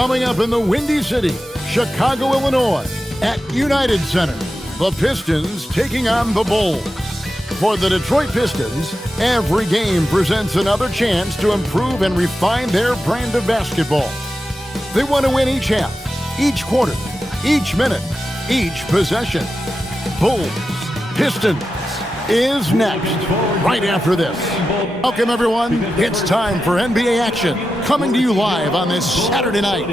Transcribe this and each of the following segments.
Coming up in the Windy City, Chicago, Illinois, at United Center, the Pistons taking on the Bulls. For the Detroit Pistons, every game presents another chance to improve and refine their brand of basketball. They want to win each half, each quarter, each minute, each possession. Bulls, Pistons is next, right after this. Welcome, everyone. It's time for NBA action, coming to you live on this Saturday night.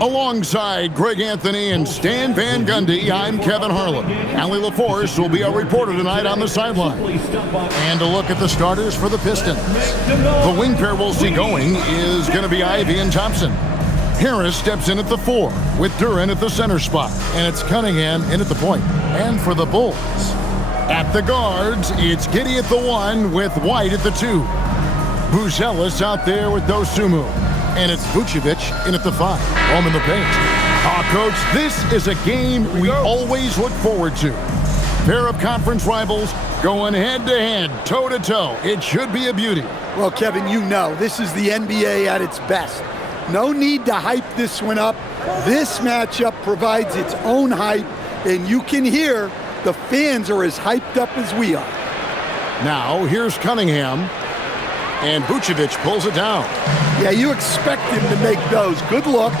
Alongside Greg Anthony and Stan Van Gundy, I'm Kevin Harlan. Allie LaForce will be our reporter tonight on the sideline. And a look at the starters for the Pistons. The wing pair we'll see going is going to be Ivy and Thompson. Harris steps in at the 4, with Duren at the center spot, and it's Cunningham in at the point. And for the Bulls, at the guards, it's Giddey at the 1 with White at the 2. Buzelis out there with Dosunmu. And it's Vucevic in at the 5. Home in the paint. Coach, this is a game we always look forward to. Pair of conference rivals going head-to-head, toe-to-toe. It should be a beauty. Well, Kevin, you know, this is the NBA at its best. No need to hype this one up. This matchup provides its own hype, and you can hear the fans are as hyped up as we are. Now, here's Cunningham, and Vucevic pulls it down. Yeah, you expect him to make those. Good look,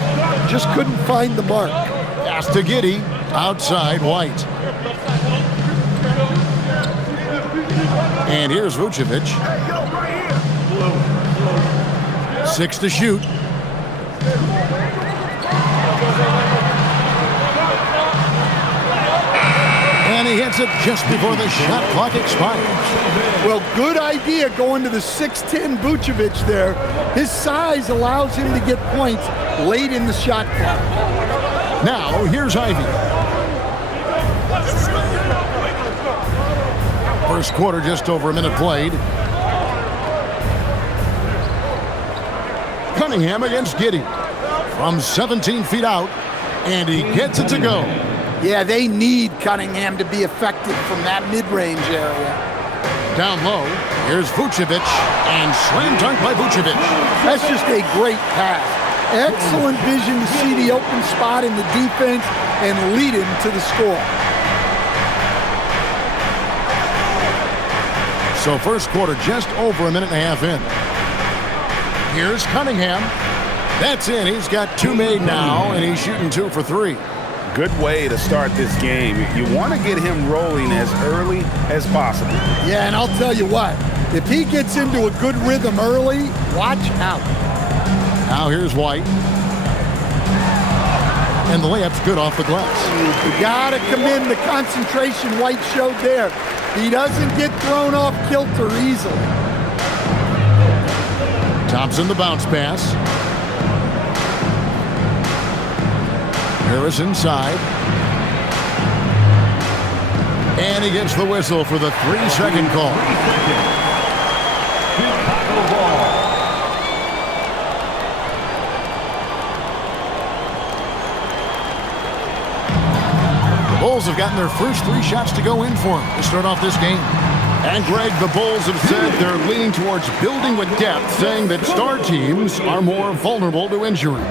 just couldn't find the mark. Pass to Giddey, outside White. And here's Vucevic. 6 to shoot. And he hits it just before the shot clock expires. Well, good idea going to the 6'10" Vucevic there. His size allows him to get points late in the shot clock. Now, here's Ivy. First quarter, just over a minute played. Cunningham against Giddey. From 17 feet out, and he gets it to go. Yeah, they need Cunningham to be effective from that mid-range area. Down low, here's Vucevic, and slam dunk by Vucevic. That's just a great pass. Excellent vision to see the open spot in the defense and lead him to the score. So first quarter, just over a minute and a half in. Here's Cunningham. That's in. He's got 2 made now, and he's shooting 2 for 3. Good way to start this game. You want to get him rolling as early as possible. Yeah, and I'll tell you what, if he gets into a good rhythm early, watch out. Now here's White. And the layup's good off the glass. You gotta commend the concentration White showed there. He doesn't get thrown off kilter easily. Thompson the bounce pass. Harris inside. And he gets the whistle for the 3-second call. The Bulls have gotten their first 3 shots to go in for them to start off this game. And Greg, the Bulls have said they're leaning towards building with depth, saying that star teams are more vulnerable to injuries.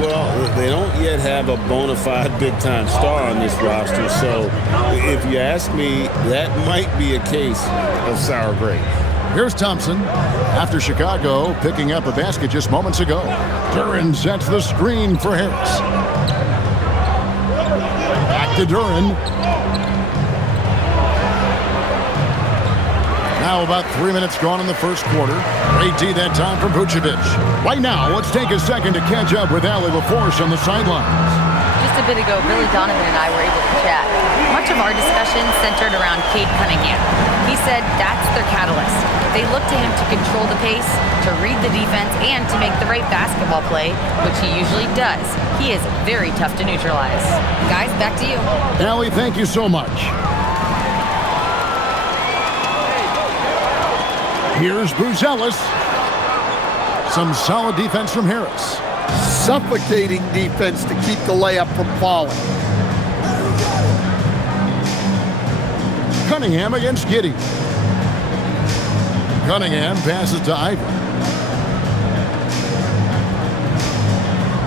Well, they don't yet have a bona fide big-time star on this roster, so if you ask me, that might be a case of sour grapes. Here's Thompson, after Chicago picking up a basket just moments ago. Duren sets the screen for Harris. Back to Duren. Now about 3 minutes gone in the first quarter. Great D that time from Vucevic. Right now, let's take a second to catch up with Allie LaForce on the sidelines. Just a bit ago, Billy Donovan and I were able to chat. Much of our discussion centered around Cade Cunningham. He said that's their catalyst. They look to him to control the pace, to read the defense, and to make the right basketball play, which he usually does. He is very tough to neutralize. Guys, back to you. Allie, thank you so much. Here's Buzelis. Some solid defense from Harris. Suffocating defense to keep the layup from falling. Cunningham against Giddey. Cunningham passes to Ivy.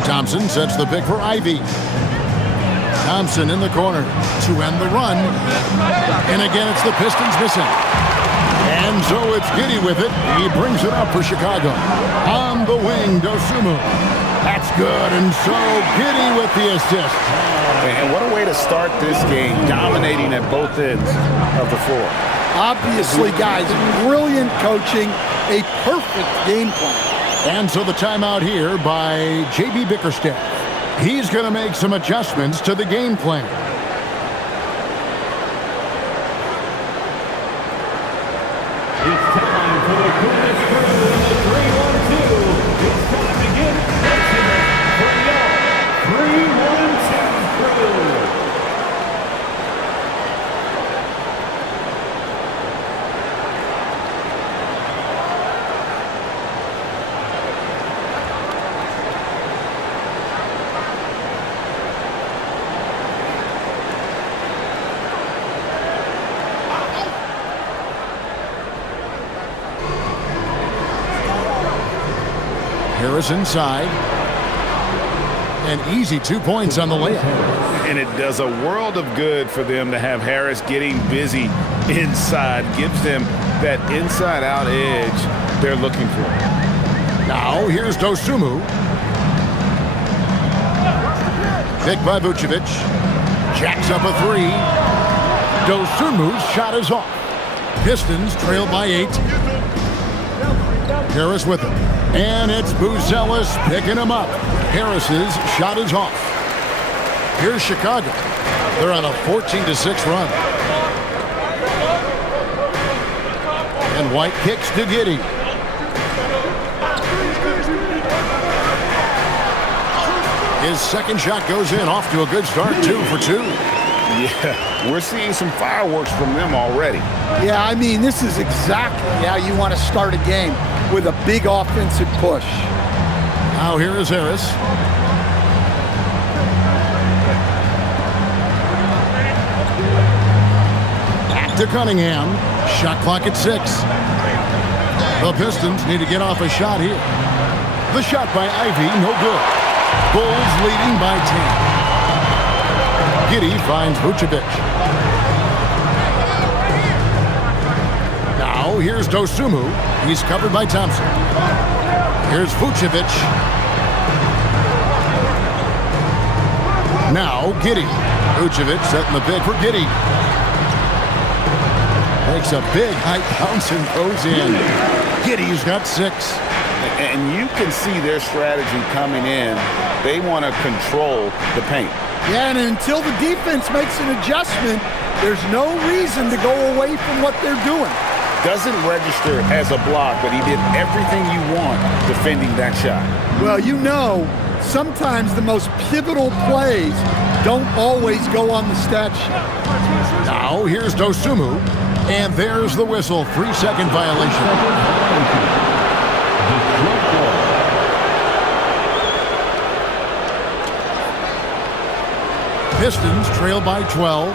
Thompson sets the pick for Ivy. Thompson in the corner to end the run. And again, it's the Pistons missing. And so it's Giddey with it. He brings it up for Chicago. On the wing, Dosunmu. That's good, and so Giddey with the assist. And what a way to start this game, dominating at both ends of the floor. Obviously, guys, brilliant coaching, a perfect game plan. And so the timeout here by J.B. Bickerstaff. He's going to make some adjustments to the game plan. It's time for the Hornets crew in the 3-1-2. It's time to get ready for your 3-1-2 crew. Harris inside. An easy 2 points on the layup. And it does a world of good for them to have Harris getting busy inside. Gives them that inside-out edge they're looking for. Now here's Dosunmu. Picked by Vucevic. Jacks up a three. Dosunmu's shot is off. Pistons trail by 8. Harris with it. And it's Buzelis picking him up. Harris's shot is off. Here's Chicago. They're on a 14-6 run. And White kicks to Giddey. His second shot goes in, off to a good start, 2 for 2. Yeah, we're seeing some fireworks from them already. Yeah, I mean, this is exactly how you want to start a game, with a big offensive push. Now here is Harris. Back to Cunningham. Shot clock at 6. The Pistons need to get off a shot here. The shot by Ivy, no good. Bulls leading by 10. Giddey finds Vucevic. Now here's Dosunmu. He's covered by Thompson. Here's Vucevic. Now Giddey. Vucevic setting the pick for Giddey. Makes a big high bounce and goes in. Giddey's got 6. And you can see their strategy coming in. They want to control the paint. Yeah, and until the defense makes an adjustment, there's no reason to go away from what they're doing. Doesn't register as a block, but he did everything you want defending that shot. Well, you know, sometimes the most pivotal plays don't always go on the stat sheet. Now here's Dosunmu, and there's the whistle. 3-second violation. Pistons trail by 12.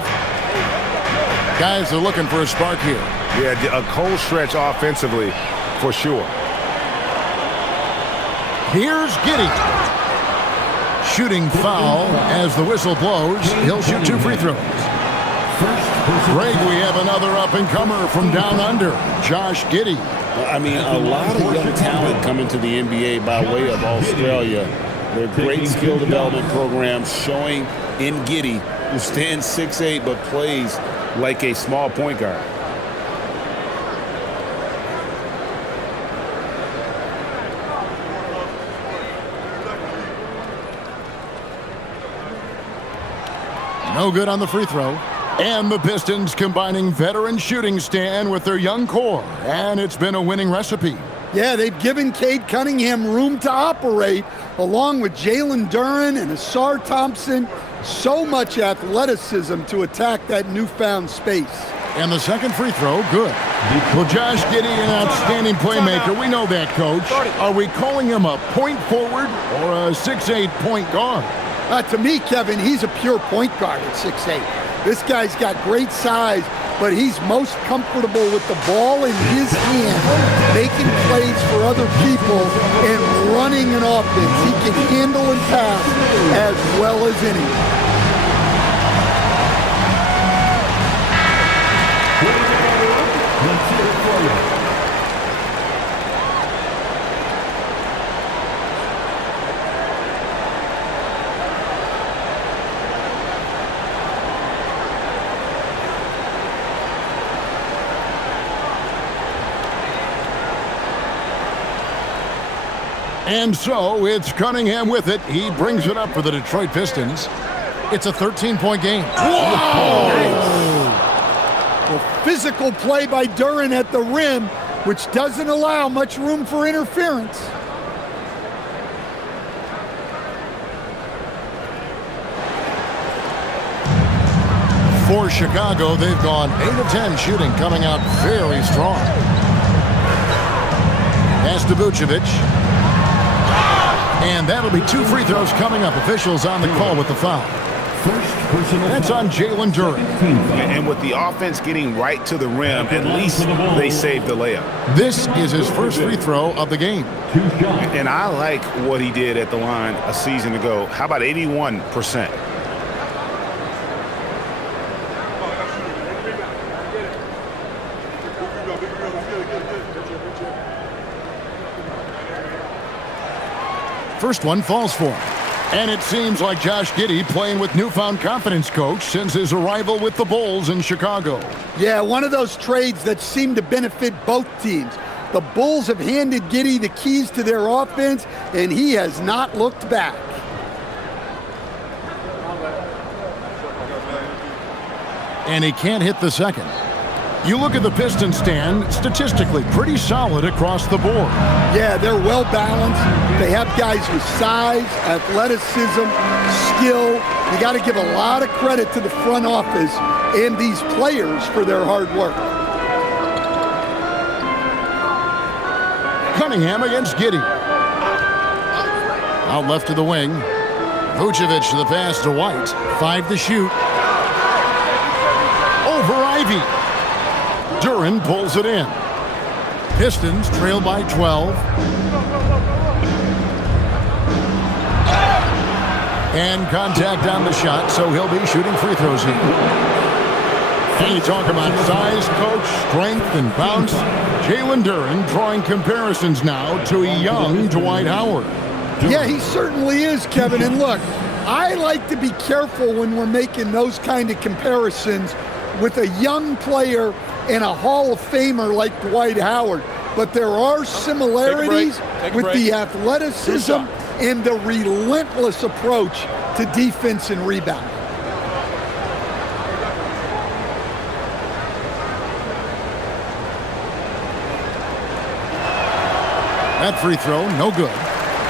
Guys are looking for a spark here. Yeah, a cold stretch offensively for sure. Here's Giddey. Shooting foul as the whistle blows. He'll shoot 2 free throws. Greg, we have another up-and-comer from down under, Josh Giddey. I mean, a lot of young talent coming to the NBA by way of Australia. They're great skill development programs showing in Giddey, who stands 6'8", but plays like a small point guard. No good on the free throw. And the Pistons combining veteran shooting stand with their young core. And it's been a winning recipe. Yeah, they've given Cade Cunningham room to operate, along with Jalen Duren and Asar Thompson. So much athleticism to attack that newfound space. And the second free throw, good. Well, Josh Giddey, an outstanding playmaker. We know that, Coach. Are we calling him a point forward or a 6'8" point guard? To me, Kevin, he's a pure point guard at 6'8". This guy's got great size, but he's most comfortable with the ball in his hand, making plays for other people and running an offense. He can handle and pass as well as anyone. Let's hear it for you. And so it's Cunningham with it. He brings it up for the Detroit Pistons. It's a 13-point game. Whoa! Well, physical play by Duren at the rim, which doesn't allow much room for interference. For Chicago, they've gone 8 of 10 shooting, coming out very strong. Pass to Vucevic. And that'll be 2 free throws coming up. Officials on the call with the foul. That's on Jalen Duren. And with the offense getting right to the rim, at least they saved the layup. This is his first free throw of the game. And I like what he did at the line a season ago. How about 81%? First one falls for him. And it seems like Josh Giddey playing with newfound confidence, coach, since his arrival with the Bulls in Chicago. Yeah, one of those trades that seem to benefit both teams. The Bulls have handed Giddey the keys to their offense, and he has not looked back. And he can't hit the second. You look at the Pistons stand, statistically pretty solid across the board. Yeah, they're well balanced. They have guys with size, athleticism, skill. You got to give a lot of credit to the front office and these players for their hard work. Cunningham against Giddey. Out left to the wing. Vucevic to the pass to White. 5 to shoot. Over Ivy. Duren pulls it in. Pistons trail by 12. And contact on the shot, so he'll be shooting free throws here. And you talk about size, coach, strength, and bounce. Jalen Duren drawing comparisons now to a young Dwight Howard. Yeah, he certainly is, Kevin. And look, I like to be careful when we're making those kind of comparisons with a young player and a Hall of Famer like Dwight Howard. But there are similarities with the athleticism and the relentless approach to defense and rebound. That free throw, no good.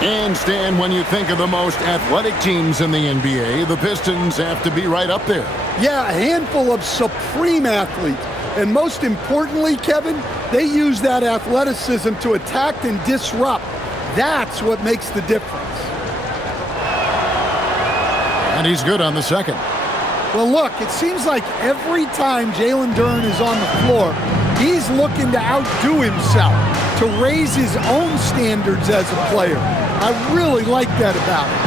And Stan, when you think of the most athletic teams in the NBA, the Pistons have to be right up there. Yeah, a handful of supreme athletes. And most importantly, Kevin, they use that athleticism to attack and disrupt. That's what makes the difference. And he's good on the second. Well, look, it seems like every time Jalen Duren is on the floor, he's looking to outdo himself, to raise his own standards as a player. I really like that about him.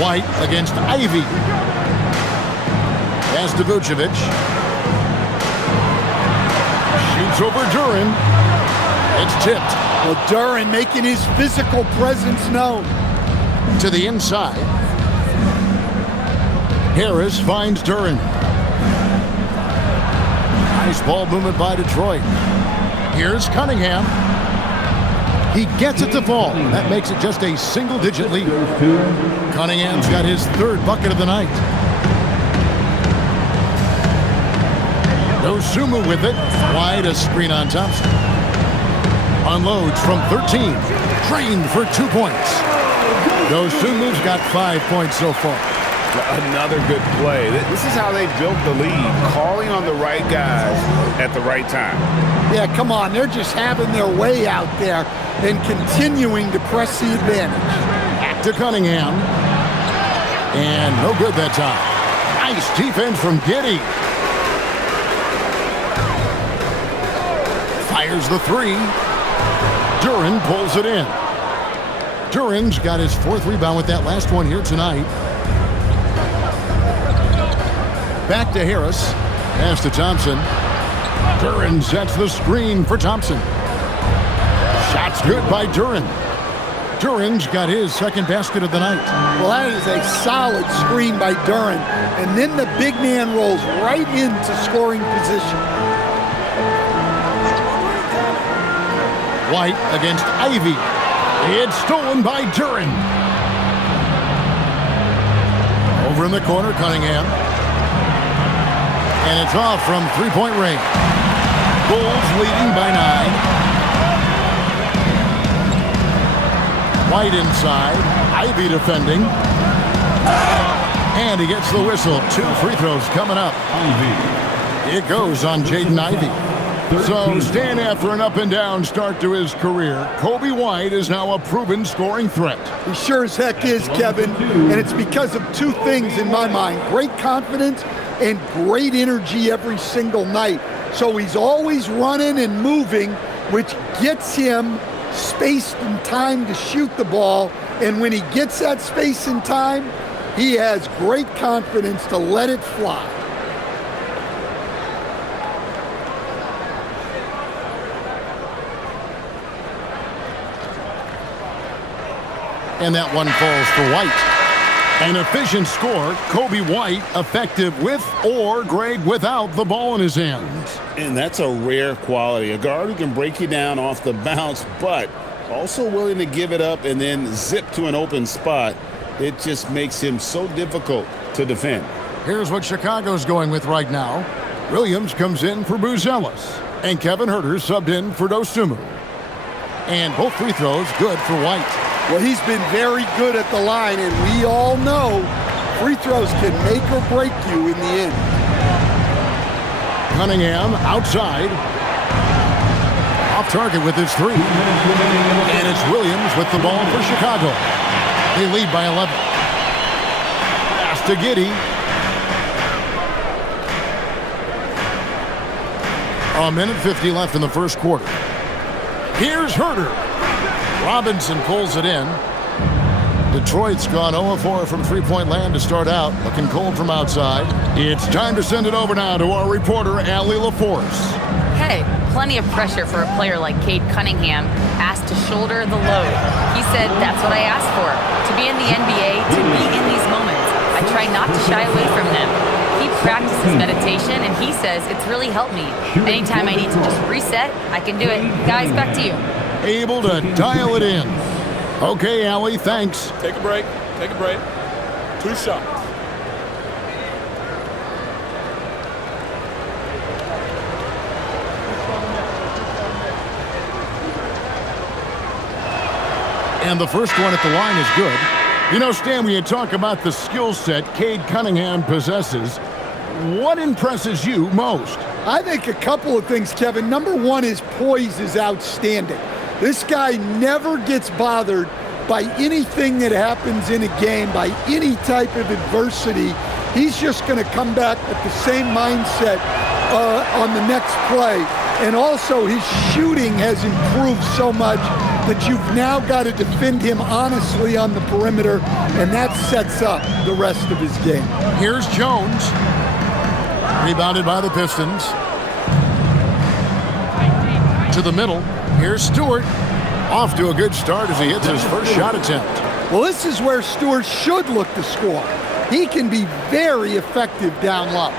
White against Ivy. Pass to Vucevic. Shoots over Duren. It's tipped. Well, Duren making his physical presence known. To the inside. Harris finds Duren. Nice ball movement by Detroit. Here's Cunningham. He gets it to fall. That makes it just a single-digit lead. Cunningham's got his 3rd bucket of the night. Dosunmu with it. Wide, a screen on Thompson. Unloads from 13. Drained for 2 points. Dosunmu's got 5 points so far. Another good play. This is how they built the lead, calling on the right guys at the right time. Yeah, come on. They're just having their way out there and continuing to press the advantage. Back to Cunningham. And no good that time. Nice defense from Giddey. Fires the three. Duren pulls it in. Duren's got his 4th rebound with that last one here tonight. Back to Harris. Pass to Thompson. Duren sets the screen for Thompson. Shot's good by Duren. Duren's got his 2nd basket of the night. Well, that is a solid screen by Duren. And then the big man rolls right into scoring position. White against Ivy. It's stolen by Duren. Over in the corner, Cunningham. And it's off from three-point range. Bulls leading by 9. White inside. Ivy defending. And he gets the whistle. 2 free throws coming up. It goes on Jaden Ivey. So, staying after an up-and-down start to his career, Kobe White is now a proven scoring threat. He sure as heck is, Kevin. And it's because of 2 things in my mind. Great confidence and great energy every single night. So he's always running and moving, which gets him space and time to shoot the ball. And when he gets that space and time, he has great confidence to let it fly. And that one falls for White. An efficient score. Kobe White effective with or Greg without the ball in his hands. And that's a rare quality. A guard who can break you down off the bounce, but also willing to give it up and then zip to an open spot. It just makes him so difficult to defend. Here's what Chicago's going with right now. Williams comes in for Buzelis. And Kevin Huerter subbed in for Dosunmu. And both free throws good for White. Well, he's been very good at the line, and we all know free throws can make or break you in the end. Cunningham outside. Off target with his 3. And it's Williams with the ball for Chicago. They lead by 11. Pass to Giddey. A minute 50 left in the first quarter. Here's Huerter. Robinson pulls it in. Detroit's gone 0-4 from three-point land to start out. Looking cold from outside. It's time to send it over now to our reporter, Allie LaForce. Hey, plenty of pressure for a player like Cade Cunningham, asked to shoulder the load. He said, that's what I asked for. To be in the NBA, to be in these moments. I try not to shy away from them. He practices meditation, and he says it's really helped me. Anytime I need to just reset, I can do it. Guys, back to you. Able to dial it in. Okay, Allie, thanks. Take a break. Take a break. 2 shots. And the first one at the line is good. You know, Stan, when you talk about the skill set Cade Cunningham possesses, what impresses you most? I think a couple of things, Kevin. Number one, his poise is outstanding. This guy never gets bothered by anything that happens in a game, by any type of adversity. He's just going to come back with the same mindset on the next play. And also, his shooting has improved so much that you've now got to defend him honestly on the perimeter, and that sets up the rest of his game. Here's Jones. Rebounded by the Pistons. To the middle. Here's Stewart. Off to a good start as he hits his first shot attempt. Well, this is where Stewart should look to score. He can be very effective down low.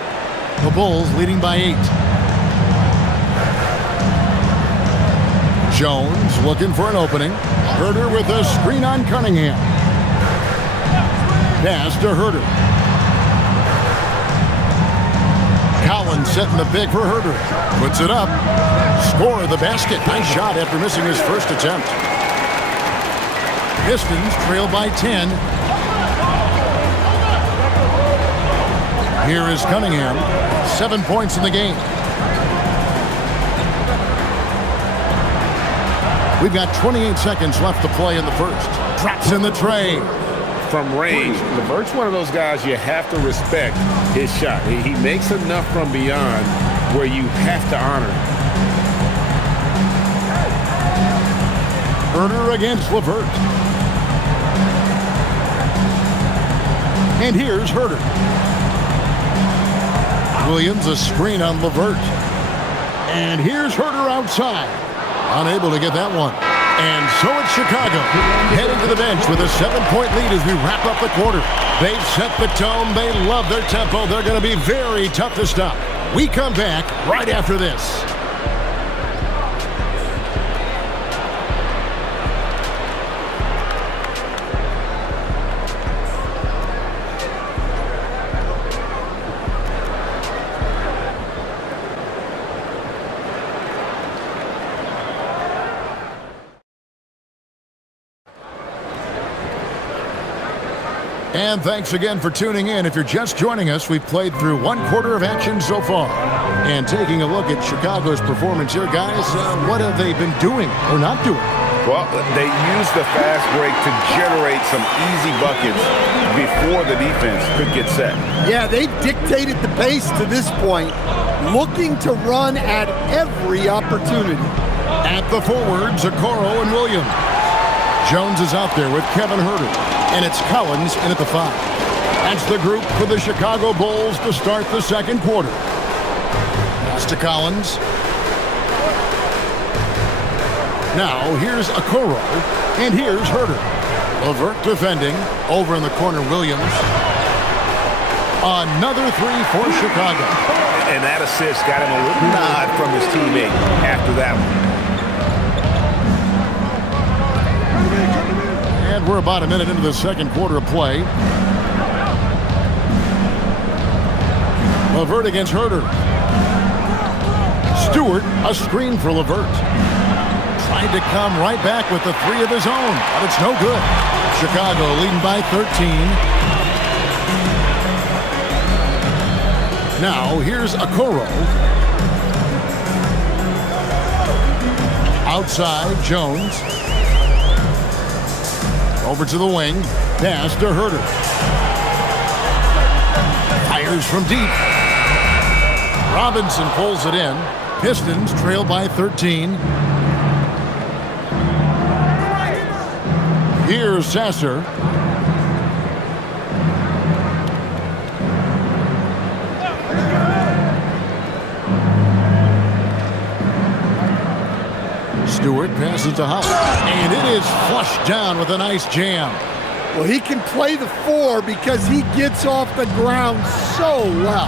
The Bulls leading by 8. Jones looking for an opening. Huerter with a screen on Cunningham. Pass to Huerter. Collins setting the pick for Huerter. Puts it up. Score of the basket. Nice shot after missing his first attempt. Pistons trail by 10. Here is Cunningham. 7 points in the game. We've got 28 seconds left to play in the first. Traps in the tray. from range. LeVert's one of those guys you have to respect his shot. He makes enough from beyond where you have to honor him. Herter against LeVert. And here's Herter. Williams a screen on LeVert. And here's Herter outside. Unable to get that one. And so it's Chicago heading to the bench with a 7-point lead as we wrap up the quarter. They've set the tone. They love their tempo. They're going to be very tough to stop. We come back right after this. And thanks again for tuning in. If you're just joining us, we've played through one quarter of action so far. And taking a look at Chicago's performance here, guys, what have they been doing or not doing? Well, they used the fast break to generate some easy buckets before the defense could get set. Yeah, they've dictated the pace to this point, looking to run at every opportunity. At the forwards, Okoro and Williams. Jones is out there with Kevin Herter. And it's Collins in at the 5. That's the group for the Chicago Bulls to start the second quarter. Pass to Collins. Now here's Okoro, and here's Herter. LeVert defending. Over in the corner, Williams. Another 3 for Chicago. And that assist got him a little nod from his teammate after that one. And we're about a minute into the second quarter of play. LeVert against Herter. Stewart, a screen for LeVert. Tried to come right back with the 3 of his own, but it's no good. Chicago leading by 13. Now here's Okoro. Outside, Jones. Over to the wing. Pass to Herter. Fires from deep. Robinson pulls it in. Pistons trail by 13. Here's Sasser. Stewart passes to Howard. And it is flushed down with a nice jam. Well, he can play the 4 because he gets off the ground so well.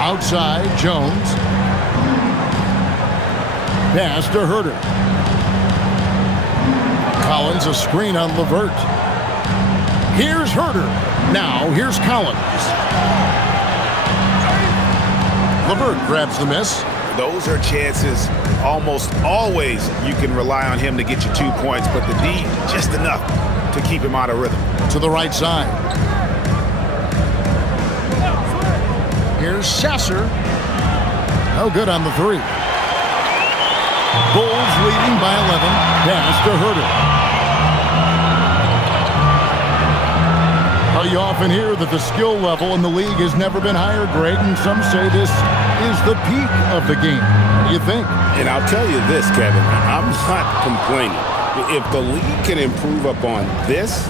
Outside, Jones. Pass to Herter. Collins a screen on LeVert. Here's Herter. Now here's Collins. LeVert grabs the miss. Those are chances almost always you can rely on him to get you 2 points, but the D just enough to keep him out of rhythm. To the right side. Here's Sasser. No good on the 3. Bulls leading by 11. Pass to Herter. You often hear that the skill level in the league has never been higher, Greg, and some say this is the peak of the game. What do you think? And I'll tell you this, Kevin, I'm not complaining. If the league can improve upon this,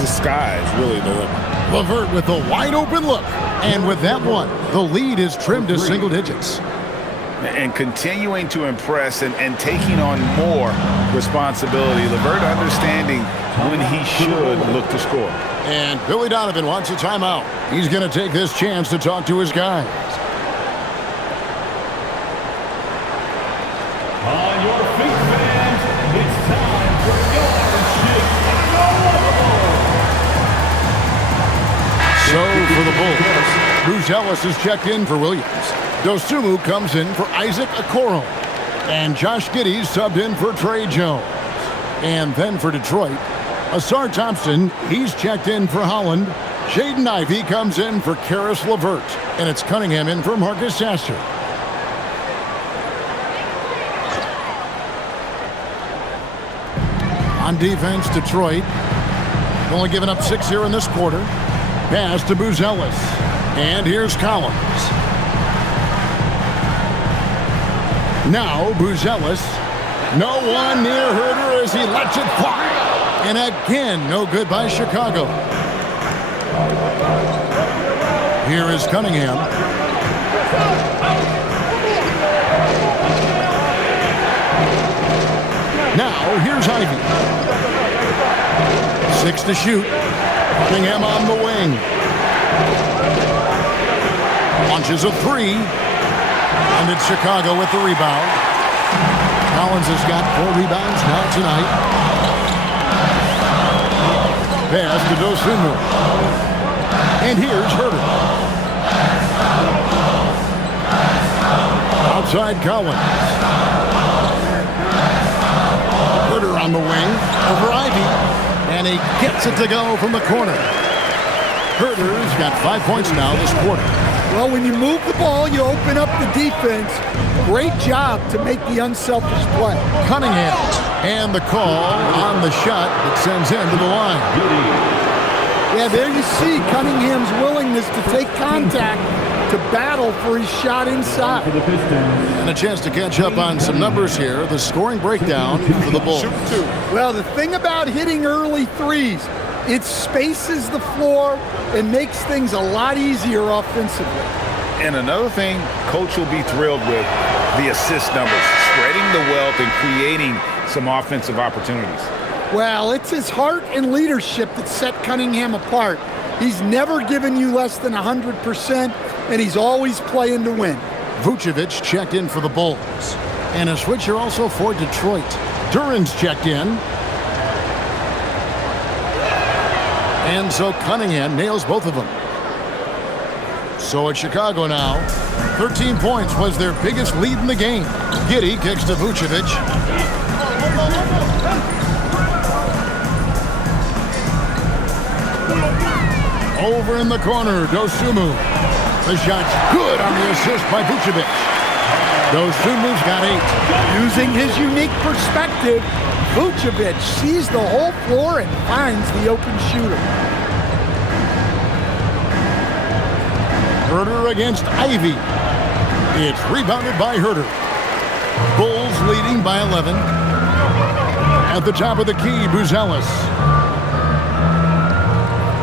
the sky is really the limit. LeVert with a wide open look. And with that one, the lead is trimmed to single digits. And continuing to impress and taking on more responsibility. LeVert understanding when he should look to score. And Billy Donovan wants a timeout. He's going to take this chance to talk to his guys. On your feet, fans, it's time for your So for the Bulls, Bruce Ellis is checked in for Williams. Dosunmu comes in for Isaac Okoro. And Josh Giddey subbed in for Trey Jones. And then for Detroit, Asar Thompson, he's checked in for Holland. Jaden Ivey comes in for Karis LeVert. And it's Cunningham in for Marcus Sasser. On defense, Detroit. Only giving up 6 here in this quarter. Pass to Buzelis. And here's Collins. Now Buzelis. No one near Herder as he lets it fly. And again, no good by Chicago. Here is Cunningham. Now, here's Ivy. 6 to shoot. Cunningham on the wing. Launches a 3. And it's Chicago with the rebound. Collins has got 4 rebounds now tonight. Pass to Dosunmu. And here's Herder. Outside Collins. Herder on the wing over Ivy. And he gets it to go from the corner. Herder's got 5 points now this quarter. Well, when you move the ball, you open up the defense. Great job to make the unselfish play. Cunningham. And the call on the shot that sends him to the line. Yeah, there you see Cunningham's willingness to take contact, to battle for his shot inside. And a chance to catch up on some numbers here. The scoring breakdown for the Bulls. Well, the thing about hitting early threes, it spaces the floor and makes things a lot easier offensively. And another thing Coach will be thrilled with, the assist numbers, spreading the wealth and creating some offensive opportunities. Well, it's his heart and leadership that set Cunningham apart. He's never given you less than 100%, and he's always playing to win. Vucevic checked in for the Bulls. And a switcher also for Detroit. Duran's checked in. And so Cunningham nails both of them. So it's Chicago now. 13 points was their biggest lead in the game. Giddey kicks to Vucevic. Over in the corner, Dosunmu. The shot's good on the assist by Vucevic. Dosumu's got 8. Using his unique perspective, Vucevic sees the whole floor and finds the open shooter. Herder against Ivy. It's rebounded by Herder. Bulls leading by 11. At the top of the key, Buzelis.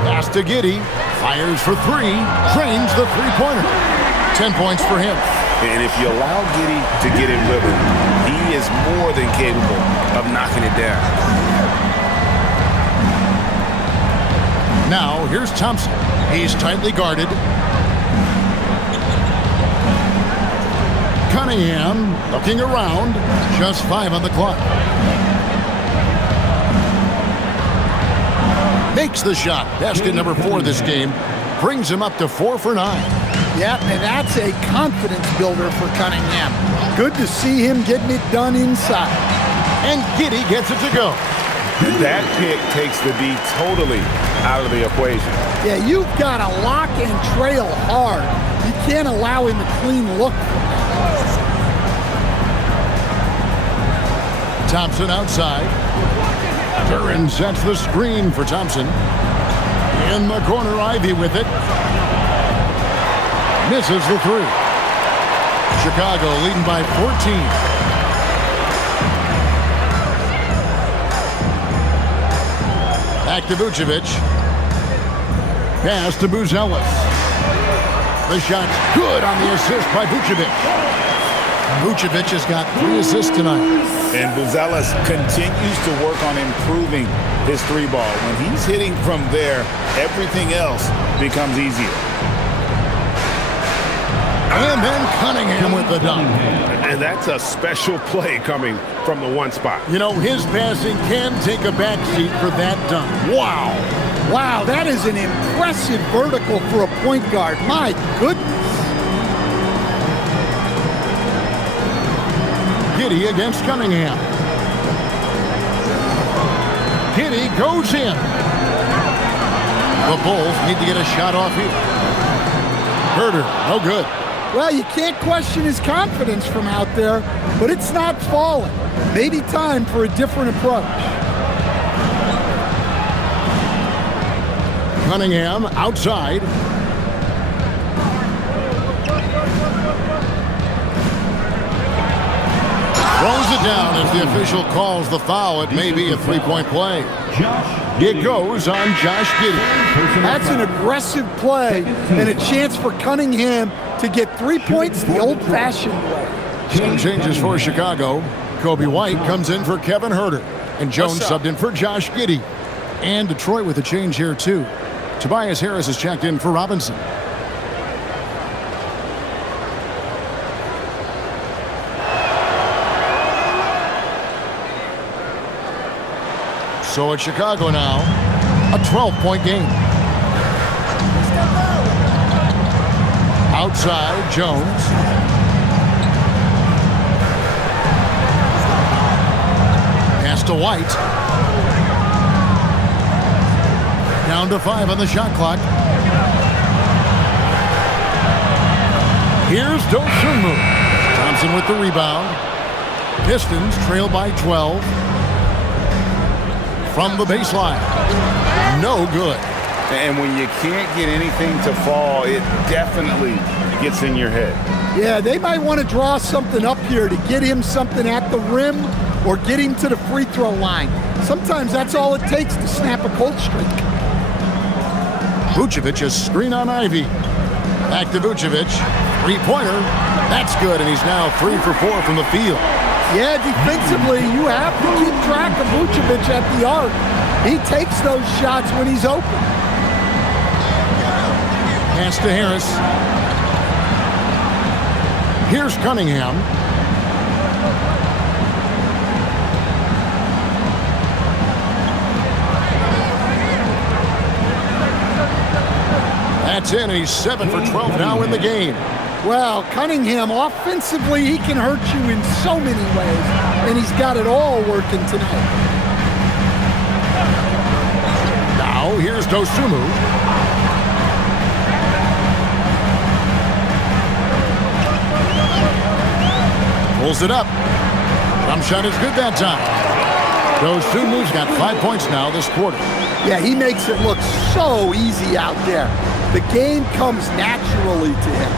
Pass to Giddey. Fires for 3. Drains the three-pointer. 10 points for him. And if you allow Giddey to get in rhythm, he is more than capable of knocking it down. Now, here's Thompson. He's tightly guarded. Cunningham looking around. Just 5 on the clock. Makes the shot. Basket number 4 this game. Brings him up to 4 for 9. Yep, and that's a confidence builder for Cunningham. Good to see him getting it done inside. And Giddey gets it to go. That pick takes the D totally out of the equation. Yeah, you've got to lock and trail hard. You can't allow him a clean look. Thompson outside. Duran sets the screen for Thompson. In the corner, Ivy with it. Misses the 3. Chicago leading by 14. Back to Vucevic. Pass to Buzelis. The shot's good on the assist by Vucevic. Vucevic has got 3 assists tonight. And Buzelis continues to work on improving his 3-ball. When he's hitting from there, everything else becomes easier. And then Cunningham with the dunk. And that's a special play coming from the 1 spot. You know, his passing can take a backseat for that dunk. Wow. Wow, that is an impressive vertical for a point guard. My goodness. Giddey against Cunningham. Giddey goes in. The Bulls need to get a shot off here. Herder, no good. Well, you can't question his confidence from out there, but it's not falling. Maybe time for a different approach. Cunningham outside. Throws it down as the official calls the foul. It may be a three-point play. It goes on Josh Giddey. That's an aggressive play and a chance for Cunningham to get 3 points the old-fashioned way. Some changes for Chicago. Kobe White comes in for Kevin Huerter. And Jones subbed in for Josh Giddey. And Detroit with a change here, too. Tobias Harris is checked in for Robinson. So it's Chicago now, a 12-point game. Outside, Jones. Pass to White. Down to 5 on the shot clock. Here's Dosunmu. Thompson with the rebound. Pistons trail by 12. From the baseline. No good. And when you can't get anything to fall, it definitely gets in your head. Yeah, they might want to draw something up here to get him something at the rim or get him to the free throw line. Sometimes that's all it takes to snap a cold streak. Vucevic is screen on Ivy. Back to Vucevic. Three-pointer. That's good, and he's now 3 for 4 from the field. Yeah, defensively, you have to keep track of Vucevic at the arc. He takes those shots when he's open. Pass to Harris. Here's Cunningham. That's in, and he's 7 for 12 now in the game. Well, Cunningham, offensively, he can hurt you in so many ways, and he's got it all working tonight. Now, here's Dosunmu. Pulls it up. Jump shot is good that time. Dosunmu's got 5 points now this quarter. Yeah, he makes it look so easy out there. The game comes naturally to him.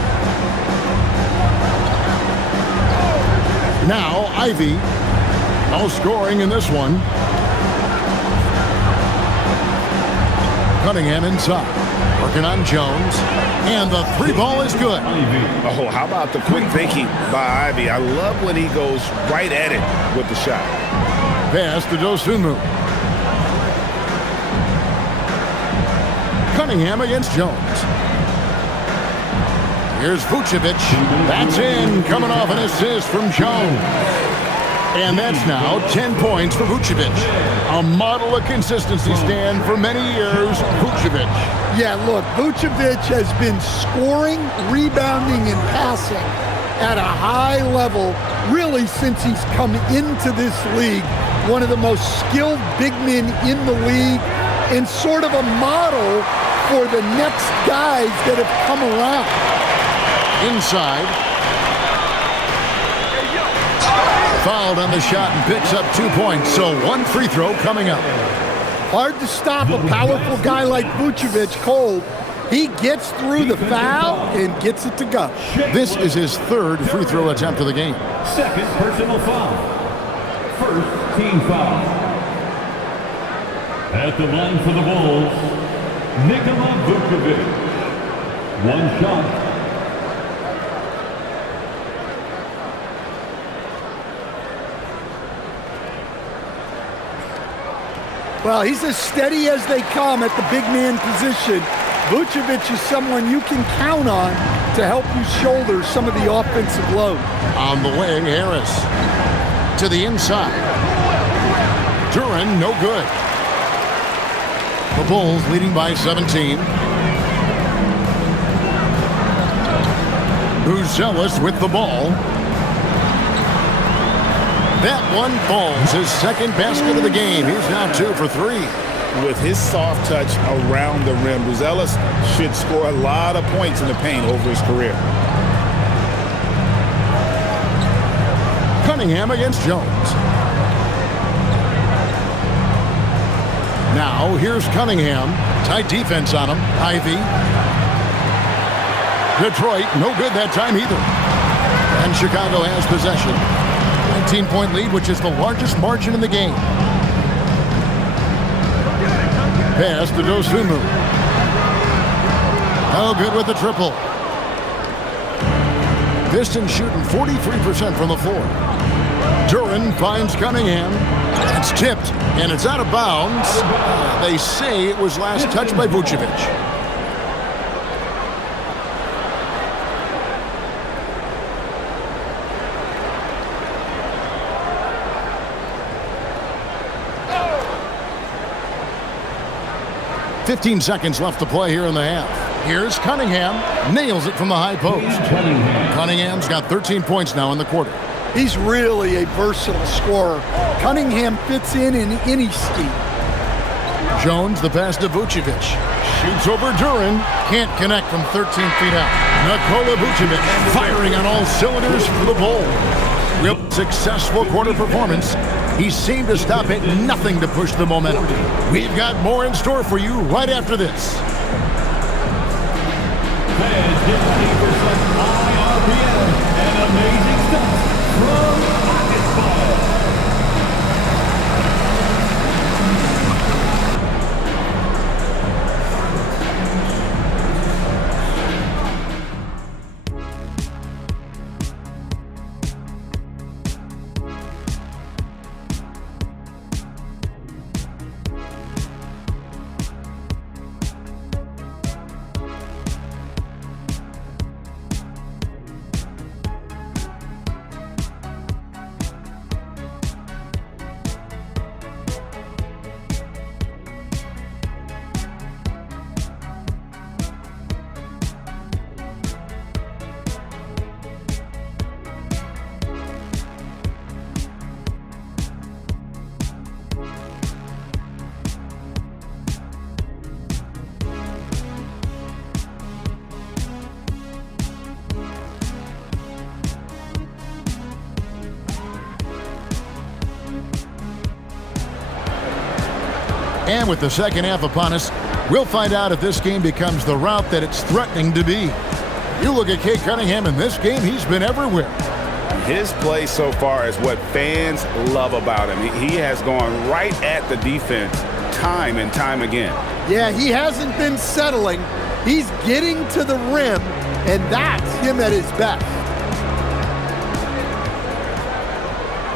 Now, Ivy. No scoring in this one. Cunningham inside. Working on Jones. And the three ball is good. Oh, how about the quick thinking by Ivy? I love when he goes right at it with the shot. Pass to Dosunmu. Cunningham against Jones. Here's Vucevic. That's in, coming off an assist from Jones. And that's now 10 points for Vucevic. A model of consistency stand for many years, Vucevic. Yeah, look, Vucevic has been scoring, rebounding, and passing at a high level really since he's come into this league. One of the most skilled big men in the league and sort of a model for the next guys that have come around. Inside. Fouled on the shot and picks up 2 points. So one free throw coming up. Hard to stop a powerful guy like Vucevic cold. He gets through the foul and gets it to go. This is his third free throw attempt of the game. Second personal foul. First team foul. At the line for the Bulls, Nikola Vucevic. One shot. Well, he's as steady as they come at the big man position. Vucevic is someone you can count on to help you shoulder some of the offensive load. On the wing, Harris. To the inside. Duran, no good. The Bulls leading by 17. Buzelis with the ball. That one falls, his second basket of the game. He's now 2 for 3. With his soft touch around the rim, Buzelis should score a lot of points in the paint over his career. Cunningham against Jones. Now Now, here's Cunningham. Tight defense on him. Ivy. Detroit, no good that time either. And Chicago has possession. 19-point lead, which is the largest margin in the game. Pass to Dosunmu. Oh, good with the triple. Pistons shooting 43% from the floor. Duren finds Cunningham. It's tipped, and it's out of bounds. They say it was last touched by Vucevic. "15 seconds left to play here in the half. Here's Cunningham. Nails it from the high post. Cunningham's got 13 points now in the quarter. He's really a versatile scorer. Cunningham fits in any scheme. Jones, the pass to Vucevic. Shoots over Duren. Can't connect from 13 feet out. Nikola Vucevic firing on all cylinders for the Bulls. Real successful quarter performance. He seemed to stop at nothing to push the momentum. We've got more in store for you right after this. Fans, get ready for some high RPM and amazing stuff from Basketball. And with the second half upon us, we'll find out if this game becomes the route that it's threatening to be. You look at Cade Cunningham in this game, he's been everywhere. His play so far is what fans love about him. He has gone right at the defense time and time again. Yeah, he hasn't been settling. He's getting to the rim, and that's him at his best.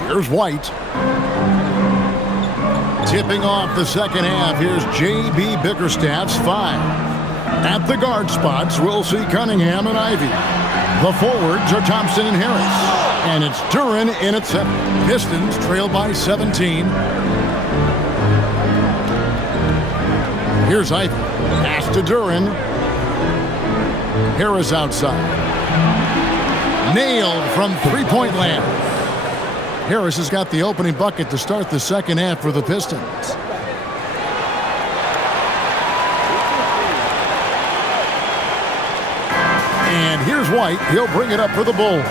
Here's White. Tipping off the second half, here's J.B. Bickerstaff's 5. At the guard spots, we'll see Cunningham and Ivy. The forwards are Thompson and Harris. And it's Duren in at 7. Pistons trail by 17. Here's Ivy. Pass to Duren. Harris outside. Nailed from three-point land. Harris has got the opening bucket to start the second half for the Pistons. And here's White. He'll bring it up for the Bulls.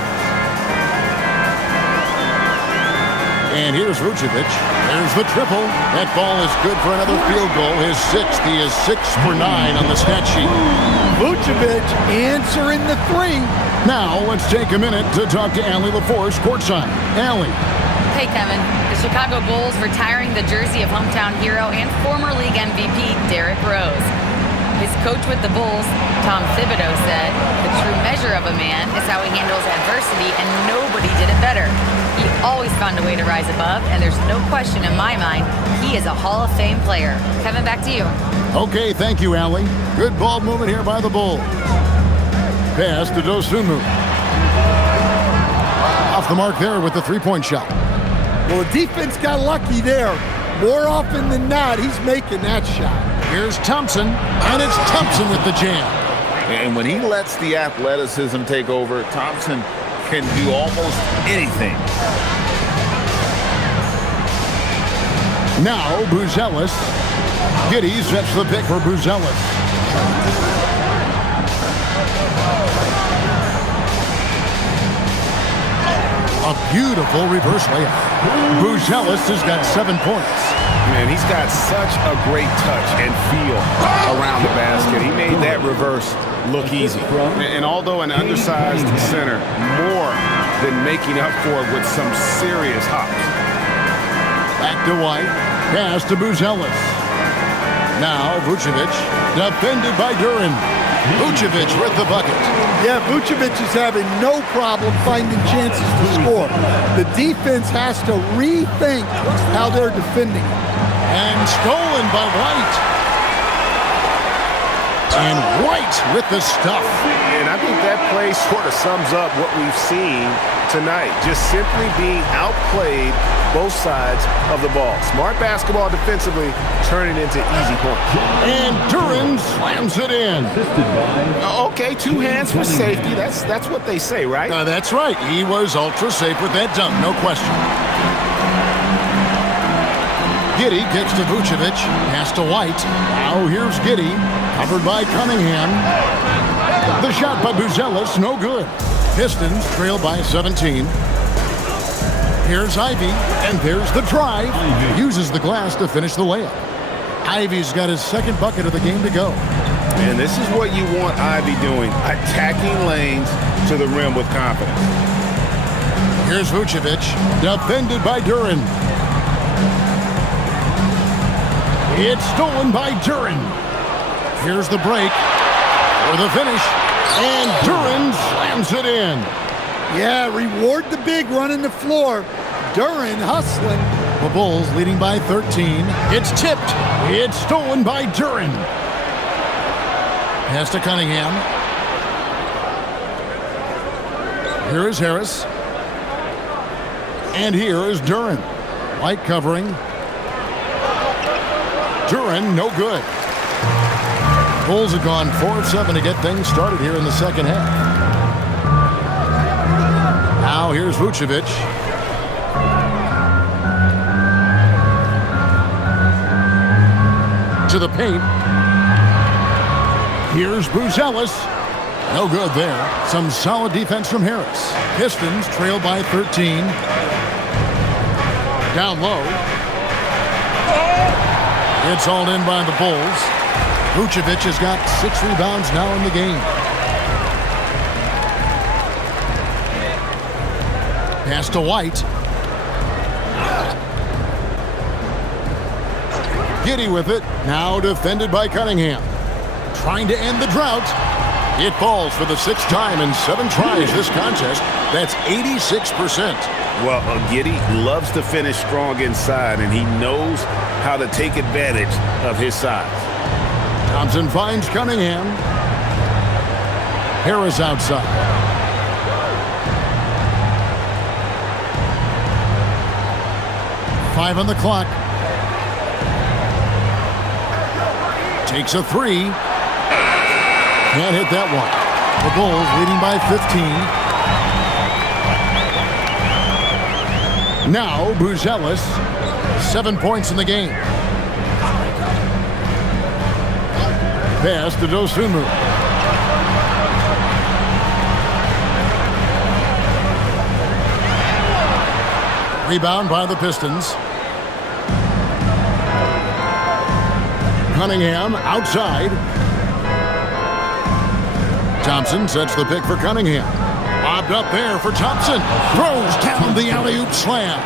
And here's Vucevic. There's the triple. That ball is good for another field goal. His 6th. He is 6 for 9 on the stat sheet. Vucevic answering the 3. Now, let's take a minute to talk to Allie LaForce courtside. Allie. Hey, Kevin. The Chicago Bulls retiring the jersey of hometown hero and former league MVP Derrick Rose. His coach with the Bulls, Tom Thibodeau, said, "The true measure of a man is how he handles adversity, and nobody did it better. He always found a way to rise above, and there's no question in my mind he is a Hall of Fame player." Kevin, back to you. Okay, thank you, Allie. Good ball movement here by the Bulls. Pass to Dosunmu. Off the mark there with the three-point shot. Well, the defense got lucky there. More often than not, he's making that shot. Here's Thompson, and it's Thompson with the jam. And when he lets the athleticism take over, Thompson can do almost anything. Now, Buzelis. Giddey sets the pick for Buzelis. A beautiful reverse layup. Buzelis has got 7 points. Man, he's got such a great touch and feel around the basket. He made that reverse look easy. And although an undersized center, more than making up for it with some serious hops. Back to White. Pass to Buzelis. Now Vucevic, defended by Duren. Vucevic with the bucket. Yeah, Vucevic is having no problem finding chances to score. The defense has to rethink how they're defending. And stolen by White. And White with the stuff. And I think that play sort of sums up what we've seen tonight. Just simply being outplayed both sides of the ball. Smart basketball defensively, turning into easy points. And Duren slams it in. Okay, 2 hands for safety. That's what they say, right? That's right. He was ultra safe with that dunk, no question. Giddey kicks to Vucevic. Pass to White. Now here's Giddey. Covered by Cunningham. The shot by Buzelis, no good. Pistons trail by 17. Here's Ivy, and there's the drive. Uses the glass to finish the layup. Ivy's got his second bucket of the game to go. And this is what you want Ivy doing, attacking lanes to the rim with confidence. Here's Vucevic, defended by Duren. It's stolen by Duren. Here's the break for the finish, and Duren slams it in. Yeah, reward the big running the floor. Duren hustling. The Bulls leading by 13. It's tipped. It's stolen by Duren. Pass to Cunningham. Here is Harris. And here is Duren. White covering. Duren, no good. Bulls have gone 4 of 7 to get things started here in the second half. Now here's Vucevic. To the paint. Here's Buzelis. No good there. Some solid defense from Harris. Pistons trail by 13. Down low. It's hauled in by the Bulls. Vucevic has got 6 rebounds now in the game. Pass to White. Giddey with it. Now defended by Cunningham. Trying to end the drought. It falls for the 6th time in 7 tries this contest. That's 86%. Well, Giddey loves to finish strong inside, and he knows how to take advantage of his size. Thompson finds Cunningham. Harris outside. Five on the clock. Takes a 3. Can't hit that one. The Bulls leading by 15. Now Buzelis, 7 points in the game. Pass to Dosunmu. Rebound by the Pistons. Cunningham outside. Thompson sets the pick for Cunningham. Lobbed up there for Thompson. Throws down the alley-oop slam.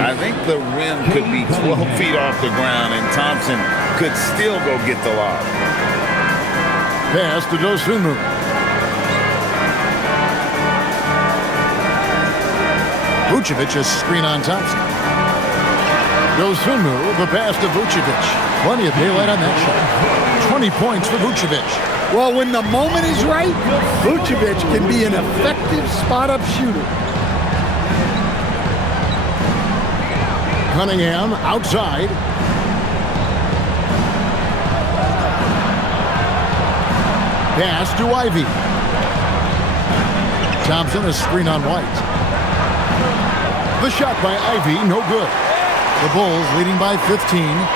I think the rim could be 12 feet off the ground, and Thompson could still go get the lob. Pass to Dosunmu. Vucevic is screen on Thompson. Dosunmu, the pass to Vucevic. Plenty of daylight on that shot. 20 points for Vucevic. Well, when the moment is right, Vucevic can be an effective spot-up shooter. Cunningham outside. Pass to Ivy. Thompson, a screen on White. The shot by Ivy, no good. The Bulls leading by 15.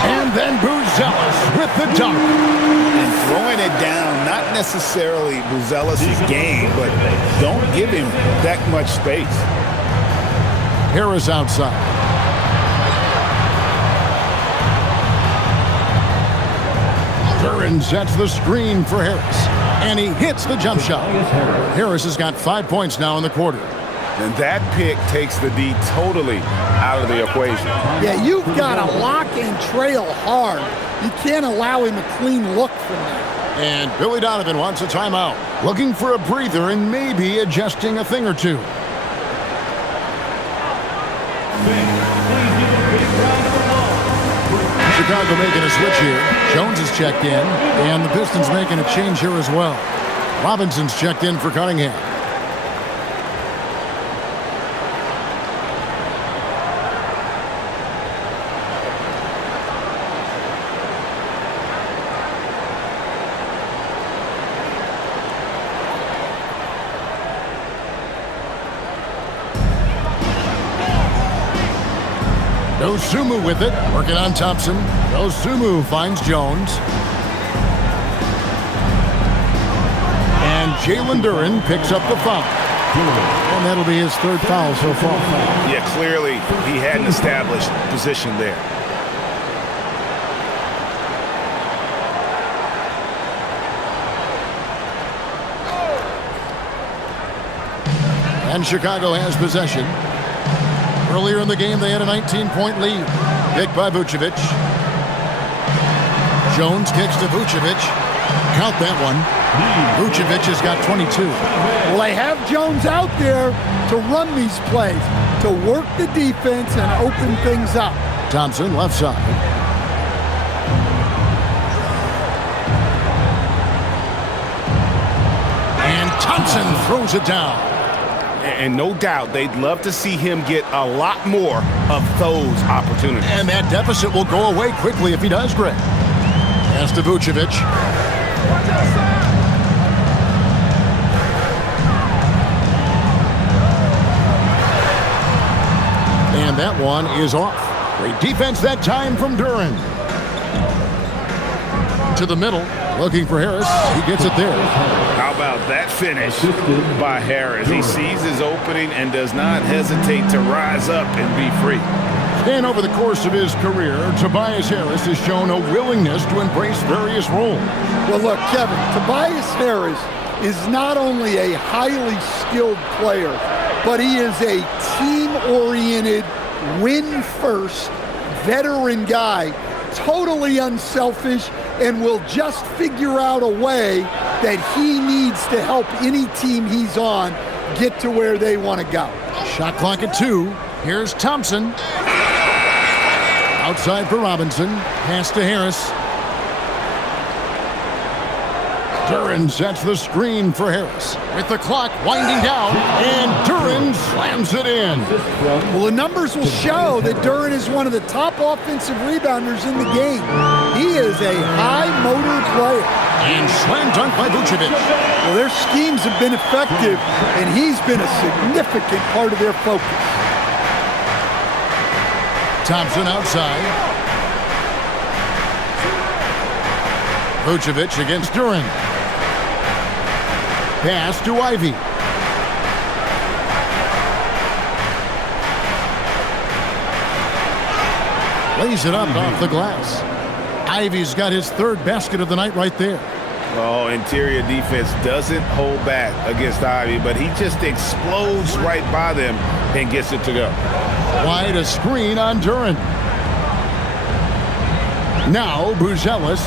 And then Buzelis with the dunk. And throwing it down, not necessarily Buzelis' game, but don't give him that much space. Harris outside. Duran sets the screen for Harris, and he hits the jump shot. Harris has got 5 points now in the quarter. And that pick takes the D totally out of the equation. Yeah, you've got to lock and trail hard. You can't allow him a clean look from that. And Billy Donovan wants a timeout, looking for a breather and maybe adjusting a thing or two. Chicago making a switch here. Jones is checked in, and the Pistons making a change here as well. Robinson's checked in for Cunningham. Dosunmu with it, working on Thompson. Dosunmu finds Jones. And Jalen Duran picks up the foul. And that'll be his third foul so far. Yeah, clearly he had an established position there. And Chicago has possession. Earlier in the game, they had a 19-point lead. Picked by Vucevic. Jones kicks to Vucevic. Count that one. Vucevic has got 22. Well, they have Jones out there to run these plays, to work the defense and open things up. Thompson, left side. And Thompson throws it down. And no doubt they'd love to see him get a lot more of those opportunities. And that deficit will go away quickly if he does, Greg. Pass to Vucevic. And that one is off. Great defense that time from Duran. To the middle, looking for Harris. He gets it there. How about that finish by Harris? He sees his opening and does not hesitate to rise up and be free. And over the course of his career, Tobias Harris has shown a willingness to embrace various roles. Well, look, Kevin, Tobias Harris is not only a highly skilled player, but he is a team-oriented, win-first, veteran guy, totally unselfish, and will just figure out a way that he needs to help any team he's on get to where they want to go. Shot clock at 2. Here's Thompson. Outside for Robinson. Pass to Harris. Duran sets the screen for Harris. With the clock winding down, and Duran slams it in. Well, the numbers will show that Duran is one of the top offensive rebounders in the game. He is a high-motor player. And slam dunk by Vucevic. Well, their schemes have been effective, and he's been a significant part of their focus. Thompson outside. Vucevic against Duran. Pass to Ivy. Lays it up off the glass. Ivy's got his third basket of the night right there. Oh, interior defense doesn't hold back against Ivy, but he just explodes right by them and gets it to go. Wide a screen on Duran. Now Buzelis.